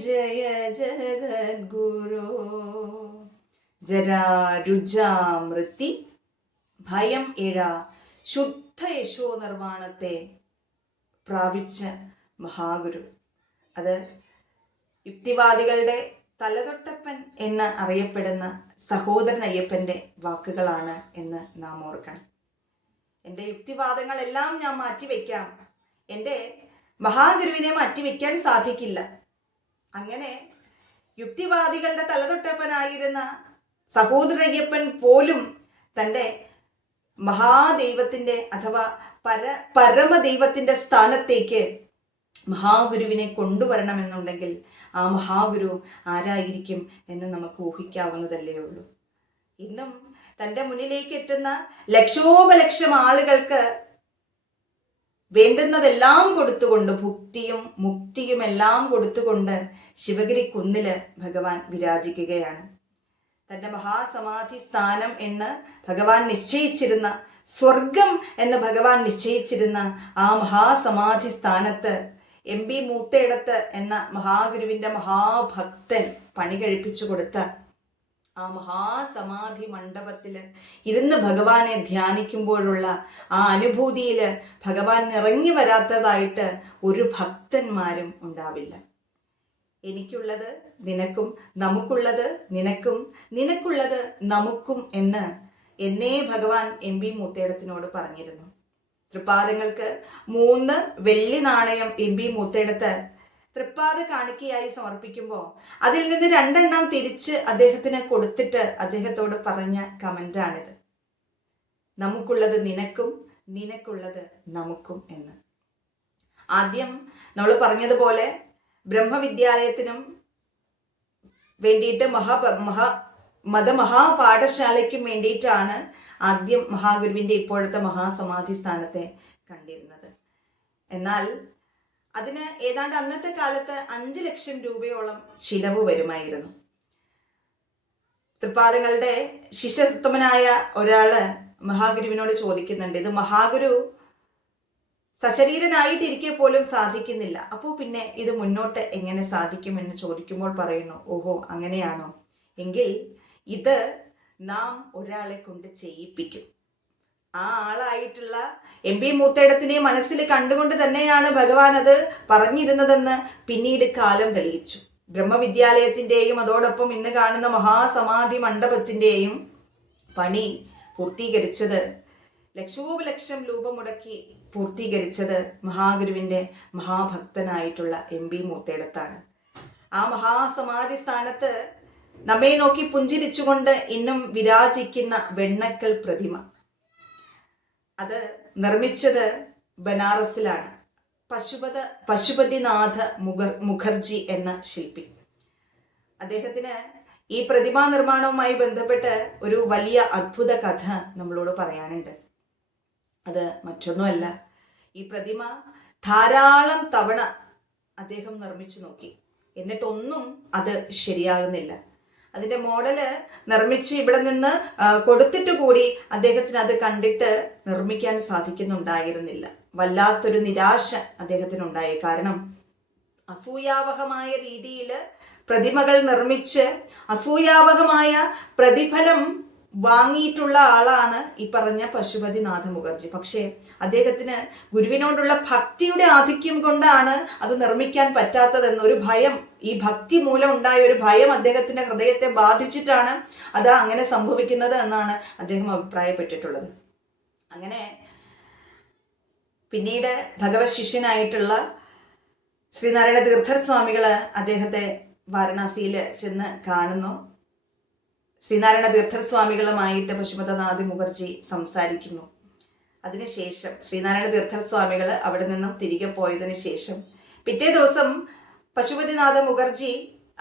ജയ ജഗദ്ഗുരു. ജരാരുജാമൃതി ഭയം ഇഴ ശുദ്ധ യശോ നിർവാണത്തെ പ്രാപിച്ച മഹാഗുരു. അത് യുക്തിവാദികളുടെ തലതൊട്ടപ്പൻ എന്ന് അറിയപ്പെടുന്ന സഹോദരൻ അയ്യപ്പന്റെ വാക്കുകളാണ് എന്ന് നാം ഓർക്കണം. എൻ്റെ യുക്തിവാദങ്ങളെല്ലാം ഞാൻ മാറ്റിവെക്കാം, എൻ്റെ മഹാഗുരുവിനെ മാറ്റിവെക്കാൻ സാധിക്കില്ല. അങ്ങനെ യുക്തിവാദികളുടെ തലതൊട്ടപ്പനായിരുന്ന സഹോദരൻ അയ്യപ്പൻ പോലും തൻ്റെ മഹാദൈവത്തിന്റെ അഥവാ പരമദൈവത്തിന്റെ സ്ഥാനത്തേക്ക് മഹാഗുരുവിനെ കൊണ്ടുവരണമെന്നുണ്ടെങ്കിൽ ആ മഹാഗുരു ആരായിരിക്കും എന്ന് നമുക്ക് ഊഹിക്കാവുന്നതല്ലേ ഉള്ളൂ. ഇന്നും തൻ്റെ മുന്നിലേക്ക് എത്തുന്ന ലക്ഷോപലക്ഷം ആളുകൾക്ക് വേണ്ടുന്നതെല്ലാം കൊടുത്തുകൊണ്ട്, ഭുക്തിയും മുക്തിയും എല്ലാം കൊടുത്തുകൊണ്ട് ശിവഗിരി കുന്നില് ഭഗവാൻ വിരാജിക്കുകയാണ്. തൻ്റെ മഹാസമാധി സ്ഥാനം എന്ന് ഭഗവാൻ നിശ്ചയിച്ചിരുന്ന, സ്വർഗം എന്ന് ഭഗവാൻ നിശ്ചയിച്ചിരുന്ന ആ മഹാസമാധി സ്ഥാനത്ത് MP മൂത്തേടത്ത് എന്ന മഹാഗുരുവിന്റെ മഹാഭക്തൻ പണി കഴിപ്പിച്ചു കൊടുത്ത ആ മഹാസമാധി മണ്ഡപത്തില് ഇരുന്ന് ഭഗവാനെ ധ്യാനിക്കുമ്പോഴുള്ള ആ അനുഭൂതിയില് ഭഗവാൻ ഇറങ്ങി വരാത്തതായിട്ട് ഒരു ഭക്തന്മാരും ഉണ്ടാവില്ല. എനിക്കുള്ളത് നിനക്കും, നമുക്കുള്ളത് നിനക്കും, നിനക്കുള്ളത് നമുക്കും എന്ന് എന്നേ ഭഗവാൻ MP മൂത്തേടത്തിനോട് പറഞ്ഞിരുന്നു. തൃപ്പാദങ്ങൾക്ക് 3 വെള്ളി നാണയം MP മൂത്തേടത്ത് തൃപ്പാദ കാണിക്കയായി സമർപ്പിക്കുമ്പോൾ അതിൽ നിന്ന് 2 തിരിച്ച് അദ്ദേഹത്തിന് കൊടുത്തിട്ട് അദ്ദേഹത്തോട് പറഞ്ഞ കമന്റാണിത്: നമുക്കുള്ളത് നിനക്കും, നിനക്കുള്ളത് നമുക്കും എന്ന്. ആദ്യം നമ്മൾ പറഞ്ഞതുപോലെ ബ്രഹ്മവിദ്യാലയത്തിനും വേണ്ടിയിട്ട് മതമഹാപാഠശാലയ്ക്കും വേണ്ടിയിട്ടാണ് ആദ്യം മഹാഗുരുവിന്റെ ഇപ്പോഴത്തെ മഹാസമാധി സ്ഥാനത്തെ കണ്ടിരുന്നത്. എന്നാൽ അതിന് ഏതാണ്ട് അന്നത്തെ കാലത്ത് 5 ലക്ഷം രൂപയോളം ചിലവ് വരുമായിരുന്നു. തൃപ്പാദങ്ങളുടെ ശിഷ്യസത്തമനായ ഒരാള് മഹാഗുരുവിനോട് ചോദിക്കുന്നുണ്ട്, ഇത് മഹാഗുരു സശരീരനായിട്ടിരിക്കെ പോലും സാധിക്കുന്നില്ല, അപ്പോൾ പിന്നെ ഇത് മുന്നോട്ട് എങ്ങനെ സാധിക്കുമെന്ന് ചോദിക്കുമ്പോൾ പറയുന്നു, ഓഹോ അങ്ങനെയാണോ, എങ്കിൽ ഇത് നാം ഒരാളെ കൊണ്ട് ചെയ്യിപ്പിക്കും. ആ ആളായിട്ടുള്ള MP മൂത്തേടത്തിനെ മനസ്സിൽ കണ്ടുകൊണ്ട് തന്നെയാണ് ഭഗവാൻ അത് പറഞ്ഞിരുന്നതെന്ന് പിന്നീട് കാലം തെളിയിച്ചു. ബ്രഹ്മവിദ്യാലയത്തിന്റെയും അതോടൊപ്പം ഇന്ന് കാണുന്ന മഹാസമാധി മണ്ഡപത്തിന്റെയും പണി പൂർത്തീകരിച്ചത് ലക്ഷോപലക്ഷം രൂപ മുടക്കി പൂർത്തീകരിച്ചത് മഹാഗുരുവിന്റെ മഹാഭക്തനായിട്ടുള്ള MP മൂത്തേടത്താണ്. ആ മഹാസമാധി സ്ഥാനത്ത് നമ്മെ നോക്കി പുഞ്ചിരിച്ചുകൊണ്ട് ഇന്നും വിരാജിക്കുന്ന വെണ്ണക്കൽ പ്രതിമ, അത് നിർമ്മിച്ചത് ബനാറസിലാണ്. പശുപതിനാഥ മുഖർജി എന്ന ശില്പി. അദ്ദേഹത്തിന് ഈ പ്രതിമാ നിർമ്മാണവുമായി ബന്ധപ്പെട്ട് ഒരു വലിയ അത്ഭുത കഥ നമ്മളോട് പറയാനുണ്ട്. അത് മറ്റൊന്നുമല്ല, ഈ പ്രതിമ ധാരാളം തവണ അദ്ദേഹം നിർമ്മിച്ചു നോക്കി, എന്നിട്ടൊന്നും അത് ശരിയാകുന്നില്ല. അതിന്റെ മോഡല് നിർമ്മിച്ച് ഇവിടെ നിന്ന് കൊടുത്തിട്ട് കൂടി അദ്ദേഹത്തിന് അത് കണ്ടിട്ട് നിർമ്മിക്കാൻ സാധിക്കുന്നുണ്ടായിരുന്നില്ല. വല്ലാത്തൊരു നിരാശ അദ്ദേഹത്തിനുണ്ടായി. കാരണം അസൂയാവഹമായ രീതിയിൽ പ്രതിമകൾ നിർമ്മിച്ച് അസൂയാവഹമായ പ്രതിഫലം വാങ്ങിയിട്ടുള്ള ആളാണ് ഈ പറഞ്ഞ പശുപതിനാഥ മുഖർജി. പക്ഷേ അദ്ദേഹത്തിന് ഗുരുവിനോടുള്ള ഭക്തിയുടെ ആധിക്യം കൊണ്ടാണ് അത് നിർമ്മിക്കാൻ പറ്റാത്തതെന്നൊരു ഭയം, ഈ ഭക്തി മൂലം ഉണ്ടായ ഒരു ഭയം അദ്ദേഹത്തിന്റെ ഹൃദയത്തെ ബാധിച്ചിട്ടാണ് അത് അങ്ങനെ സംഭവിക്കുന്നത് എന്നാണ് അദ്ദേഹം അഭിപ്രായപ്പെട്ടിട്ടുള്ളത്. അങ്ങനെ പിന്നീട് ഭഗവത് ശിഷ്യനായിട്ടുള്ള ശ്രീനാരായണ തീർത്ഥർ സ്വാമികള് അദ്ദേഹത്തെ വാരണാസിയിൽ ചെന്ന് കാണുന്നു. ശ്രീനാരായണ തീർത്ഥർ സ്വാമികളുമായിട്ട് പശുപതിനാഥ മുഖർജി സംസാരിക്കുന്നു. അതിനുശേഷം ശ്രീനാരായണ തീർത്ഥർ സ്വാമികൾ അവിടെ നിന്നും തിരികെ പോയതിനു ശേഷം പിറ്റേ ദിവസം പശുപതിനാഥ മുഖർജി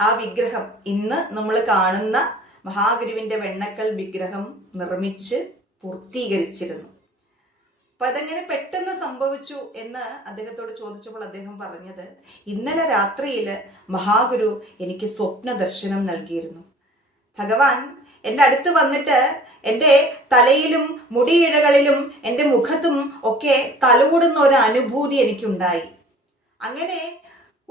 ആ വിഗ്രഹം, ഇന്ന് നമ്മൾ കാണുന്ന മഹാഗുരുവിന്റെ വെണ്ണക്കൽ വിഗ്രഹം നിർമ്മിച്ച് പൂർത്തീകരിച്ചിരുന്നു. അപ്പൊ അതെങ്ങനെ പെട്ടെന്ന് സംഭവിച്ചു എന്ന് അദ്ദേഹത്തോട് ചോദിച്ചപ്പോൾ അദ്ദേഹം പറഞ്ഞത്, ഇന്നലെ രാത്രിയിൽ മഹാഗുരു എനിക്ക് സ്വപ്ന ദർശനം നൽകിയിരുന്നു. ഭഗവാൻ എൻ്റെ അടുത്ത് വന്നിട്ട് എൻ്റെ തലയിലും മുടിയിഴകളിലും എൻ്റെ മുഖത്തും ഒക്കെ തലോടുന്ന ഒരു അനുഭൂതി എനിക്കുണ്ടായി. അങ്ങനെ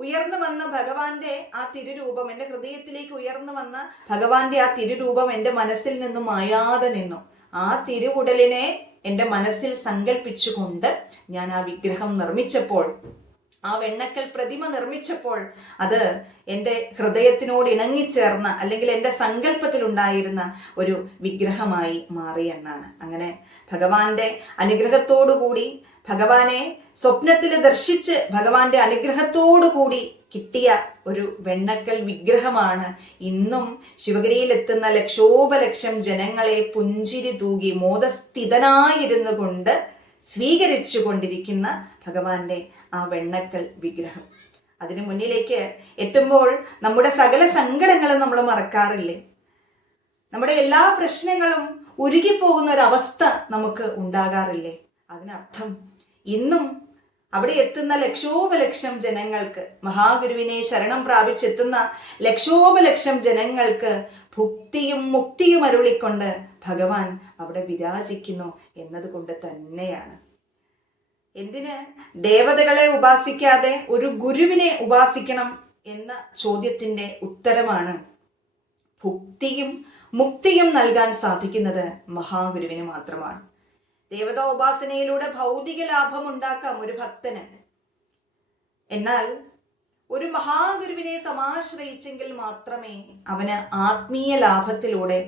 ഉയർന്നു വന്ന ഭഗവാന്റെ ആ തിരുരൂപം, എൻ്റെ ഹൃദയത്തിലേക്ക് ഉയർന്നു വന്ന ഭഗവാന്റെ ആ തിരുരൂപം എൻ്റെ മനസ്സിൽ നിന്നും മായാതെ നിന്നു. ആ തിരുവുടലിനെ എൻ്റെ മനസ്സിൽ സങ്കല്പിച്ചുകൊണ്ട് ഞാൻ ആ വിഗ്രഹം നിർമ്മിച്ചപ്പോൾ, ആ വെണ്ണക്കൽ പ്രതിമ നിർമ്മിച്ചപ്പോൾ അത് എൻ്റെ ഹൃദയത്തിനോട് ഇണങ്ങിച്ചേർന്ന, അല്ലെങ്കിൽ എൻ്റെ സങ്കല്പത്തിൽ ഉണ്ടായിരുന്ന ഒരു വിഗ്രഹമായി മാറി എന്നാണ്. അങ്ങനെ ഭഗവാന്റെ അനുഗ്രഹത്തോടുകൂടി, ഭഗവാനെ സ്വപ്നത്തിൽ ദർശിച്ച് ഭഗവാന്റെ അനുഗ്രഹത്തോടുകൂടി കിട്ടിയ ഒരു വെണ്ണക്കൽ വിഗ്രഹമാണ് ഇന്നും ശിവഗിരിയിലെത്തുന്ന ലക്ഷോപലക്ഷം ജനങ്ങളെ പുഞ്ചിരി തൂകി മോദസ്ഥിതനായിരുന്നു കൊണ്ട് സ്വീകരിച്ചു കൊണ്ടിരിക്കുന്ന ഭഗവാന്റെ ആ വെണ്ണക്കൽ വിഗ്രഹം. അതിനു മുന്നിലേക്ക് എത്തുമ്പോൾ നമ്മുടെ സകല സങ്കടങ്ങളും നമ്മൾ മറക്കാറില്ലേ? നമ്മുടെ എല്ലാ പ്രശ്നങ്ങളും ഉരുകിപ്പോകുന്ന ഒരവസ്ഥ നമുക്ക് ഉണ്ടാകാറില്ലേ? അതിനർത്ഥം ഇന്നും അവിടെ എത്തുന്ന ലക്ഷോപലക്ഷം ജനങ്ങൾക്ക്, മഹാഗുരുവിനെ ശരണം പ്രാപിച്ചെത്തുന്ന ലക്ഷോപലക്ഷം ജനങ്ങൾക്ക് ഭുക്തിയും മുക്തിയും അരുളിക്കൊണ്ട് ഭഗവാൻ അവിടെ വിരാജിക്കുന്നു എന്നതുകൊണ്ട് തന്നെയാണ്. എന്തിന് ദേവതകളെ ഉപാസിക്കാതെ ഒരു ഗുരുവിനെ ഉപാസിക്കണം എന്ന ചോദ്യത്തിന്റെ ഉത്തരമാണ്, ഭുക്തിയും മുക്തിയും നൽകാൻ സാധിക്കുന്നത് മഹാഗുരുവിന് മാത്രമാണ്. ദേവതാ ഉപാസനയിലൂടെ ഭൗതിക ലാഭം ഉണ്ടാക്കാം ഒരു ഭക്തന്. എന്നാൽ ഒരു മഹാഗുരുവിനെ സമാശ്രയിച്ചെങ്കിൽ മാത്രമേ അവന് ആത്മീയ ലാഭത്തിലൂടെ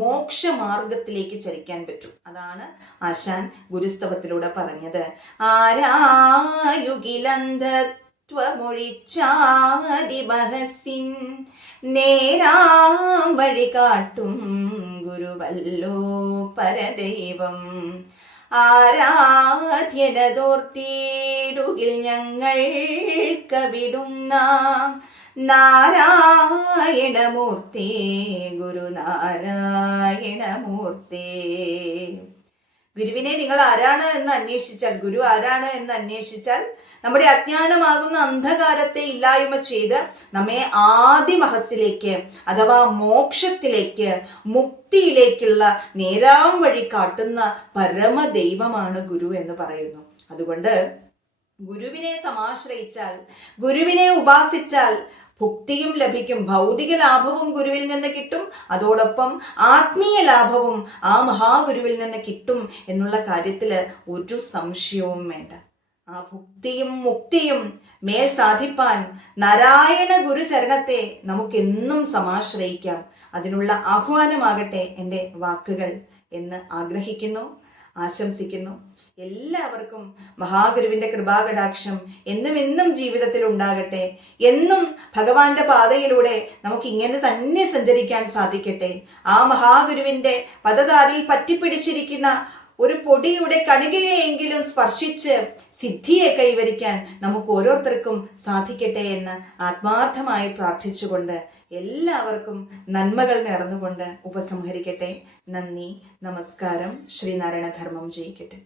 മോക്ഷമാർഗത്തിലേക്ക് ചലിക്കാൻ പറ്റൂ. അതാണ് ആശാൻ ഗുരുസ്തവത്തിലൂടെ പറഞ്ഞത്. ആരായുകിലന്ധ ത്വമൊഴിച്ചാതിമഹസിൻ നേരാം വഴി കാട്ടും ഗുരുവല്ലോ പരദൈവം. ആരാധ്യനതോർത്തിടുകിൽ ഞങ്ങൾ കവിടുന്ന നാരായണമൂർത്തി ഗുരുനാരായണമൂർത്തി. ഗുരുവിനെ നിങ്ങൾ ആരാണ് എന്ന് അന്വേഷിച്ചാൽ, ഗുരു ആരാണ് എന്ന് അന്വേഷിച്ചാൽ നമ്മുടെ അജ്ഞാനമാകുന്ന അന്ധകാരത്തെ ഇല്ലായ്മ ചെയ്ത് നമ്മെ ആദിമഹസിലേക്ക് അഥവാ മോക്ഷത്തിലേക്ക്, മുക്തിയിലേക്കുള്ള നേരാം വഴി കാട്ടുന്ന പരമദൈവമാണ് ഗുരു എന്ന് പറയുന്നു. അതുകൊണ്ട് ഗുരുവിനെ സമാശ്രയിച്ചാൽ, ഗുരുവിനെ ഉപാസിച്ചാൽ ഭുക്തിയും ലഭിക്കും. ഭൗതിക ലാഭവും ഗുരുവിൽ നിന്ന് കിട്ടും, അതോടൊപ്പം ആത്മീയ ലാഭവും ആ മഹാഗുരുവിൽ നിന്ന് കിട്ടും എന്നുള്ള കാര്യത്തിൽ ഒരു സംശയവും വേണ്ട. ആ ഭുക്തിയും മുക്തിയും മേൽ സാധിപ്പാൻ നാരായണ ഗുരുചരണത്തെ നമുക്കെന്നും സമാശ്രയിക്കാം. അതിനുള്ള ആഹ്വാനമാകട്ടെ എൻ്റെ വാക്കുകൾ എന്ന് ആഗ്രഹിക്കുന്നു, ആശംസിക്കുന്നു. എല്ലാവർക്കും മഹാഗുരുവിന്റെ കൃപാകടാക്ഷം എന്നും എന്നും ജീവിതത്തിൽ ഉണ്ടാകട്ടെ. എന്നും ഭഗവാന്റെ പാതയിലൂടെ നമുക്ക് ഇങ്ങനെ തന്നെ സഞ്ചരിക്കാൻ സാധിക്കട്ടെ. ആ മഹാഗുരുവിന്റെ പദതാരിൽ പറ്റിപ്പിടിച്ചിരിക്കുന്ന ഒരു പൊടിയുടെ കണികയെങ്കിലും സ്പർശിച്ച് സിദ്ധിയെ കൈവരിക്കാൻ നമുക്ക് ഓരോരുത്തർക്കും സാധിക്കട്ടെ എന്ന് ആത്മാർത്ഥമായി പ്രാർത്ഥിച്ചുകൊണ്ട് എല്ലാവർക്കും നന്മകൾ നേർന്നുകൊണ്ട് ഉപസംഹരിക്കട്ടെ. നന്ദി, നമസ്കാരം. ശ്രീനാരായണ ധർമ്മം ജയിക്കട്ടെ.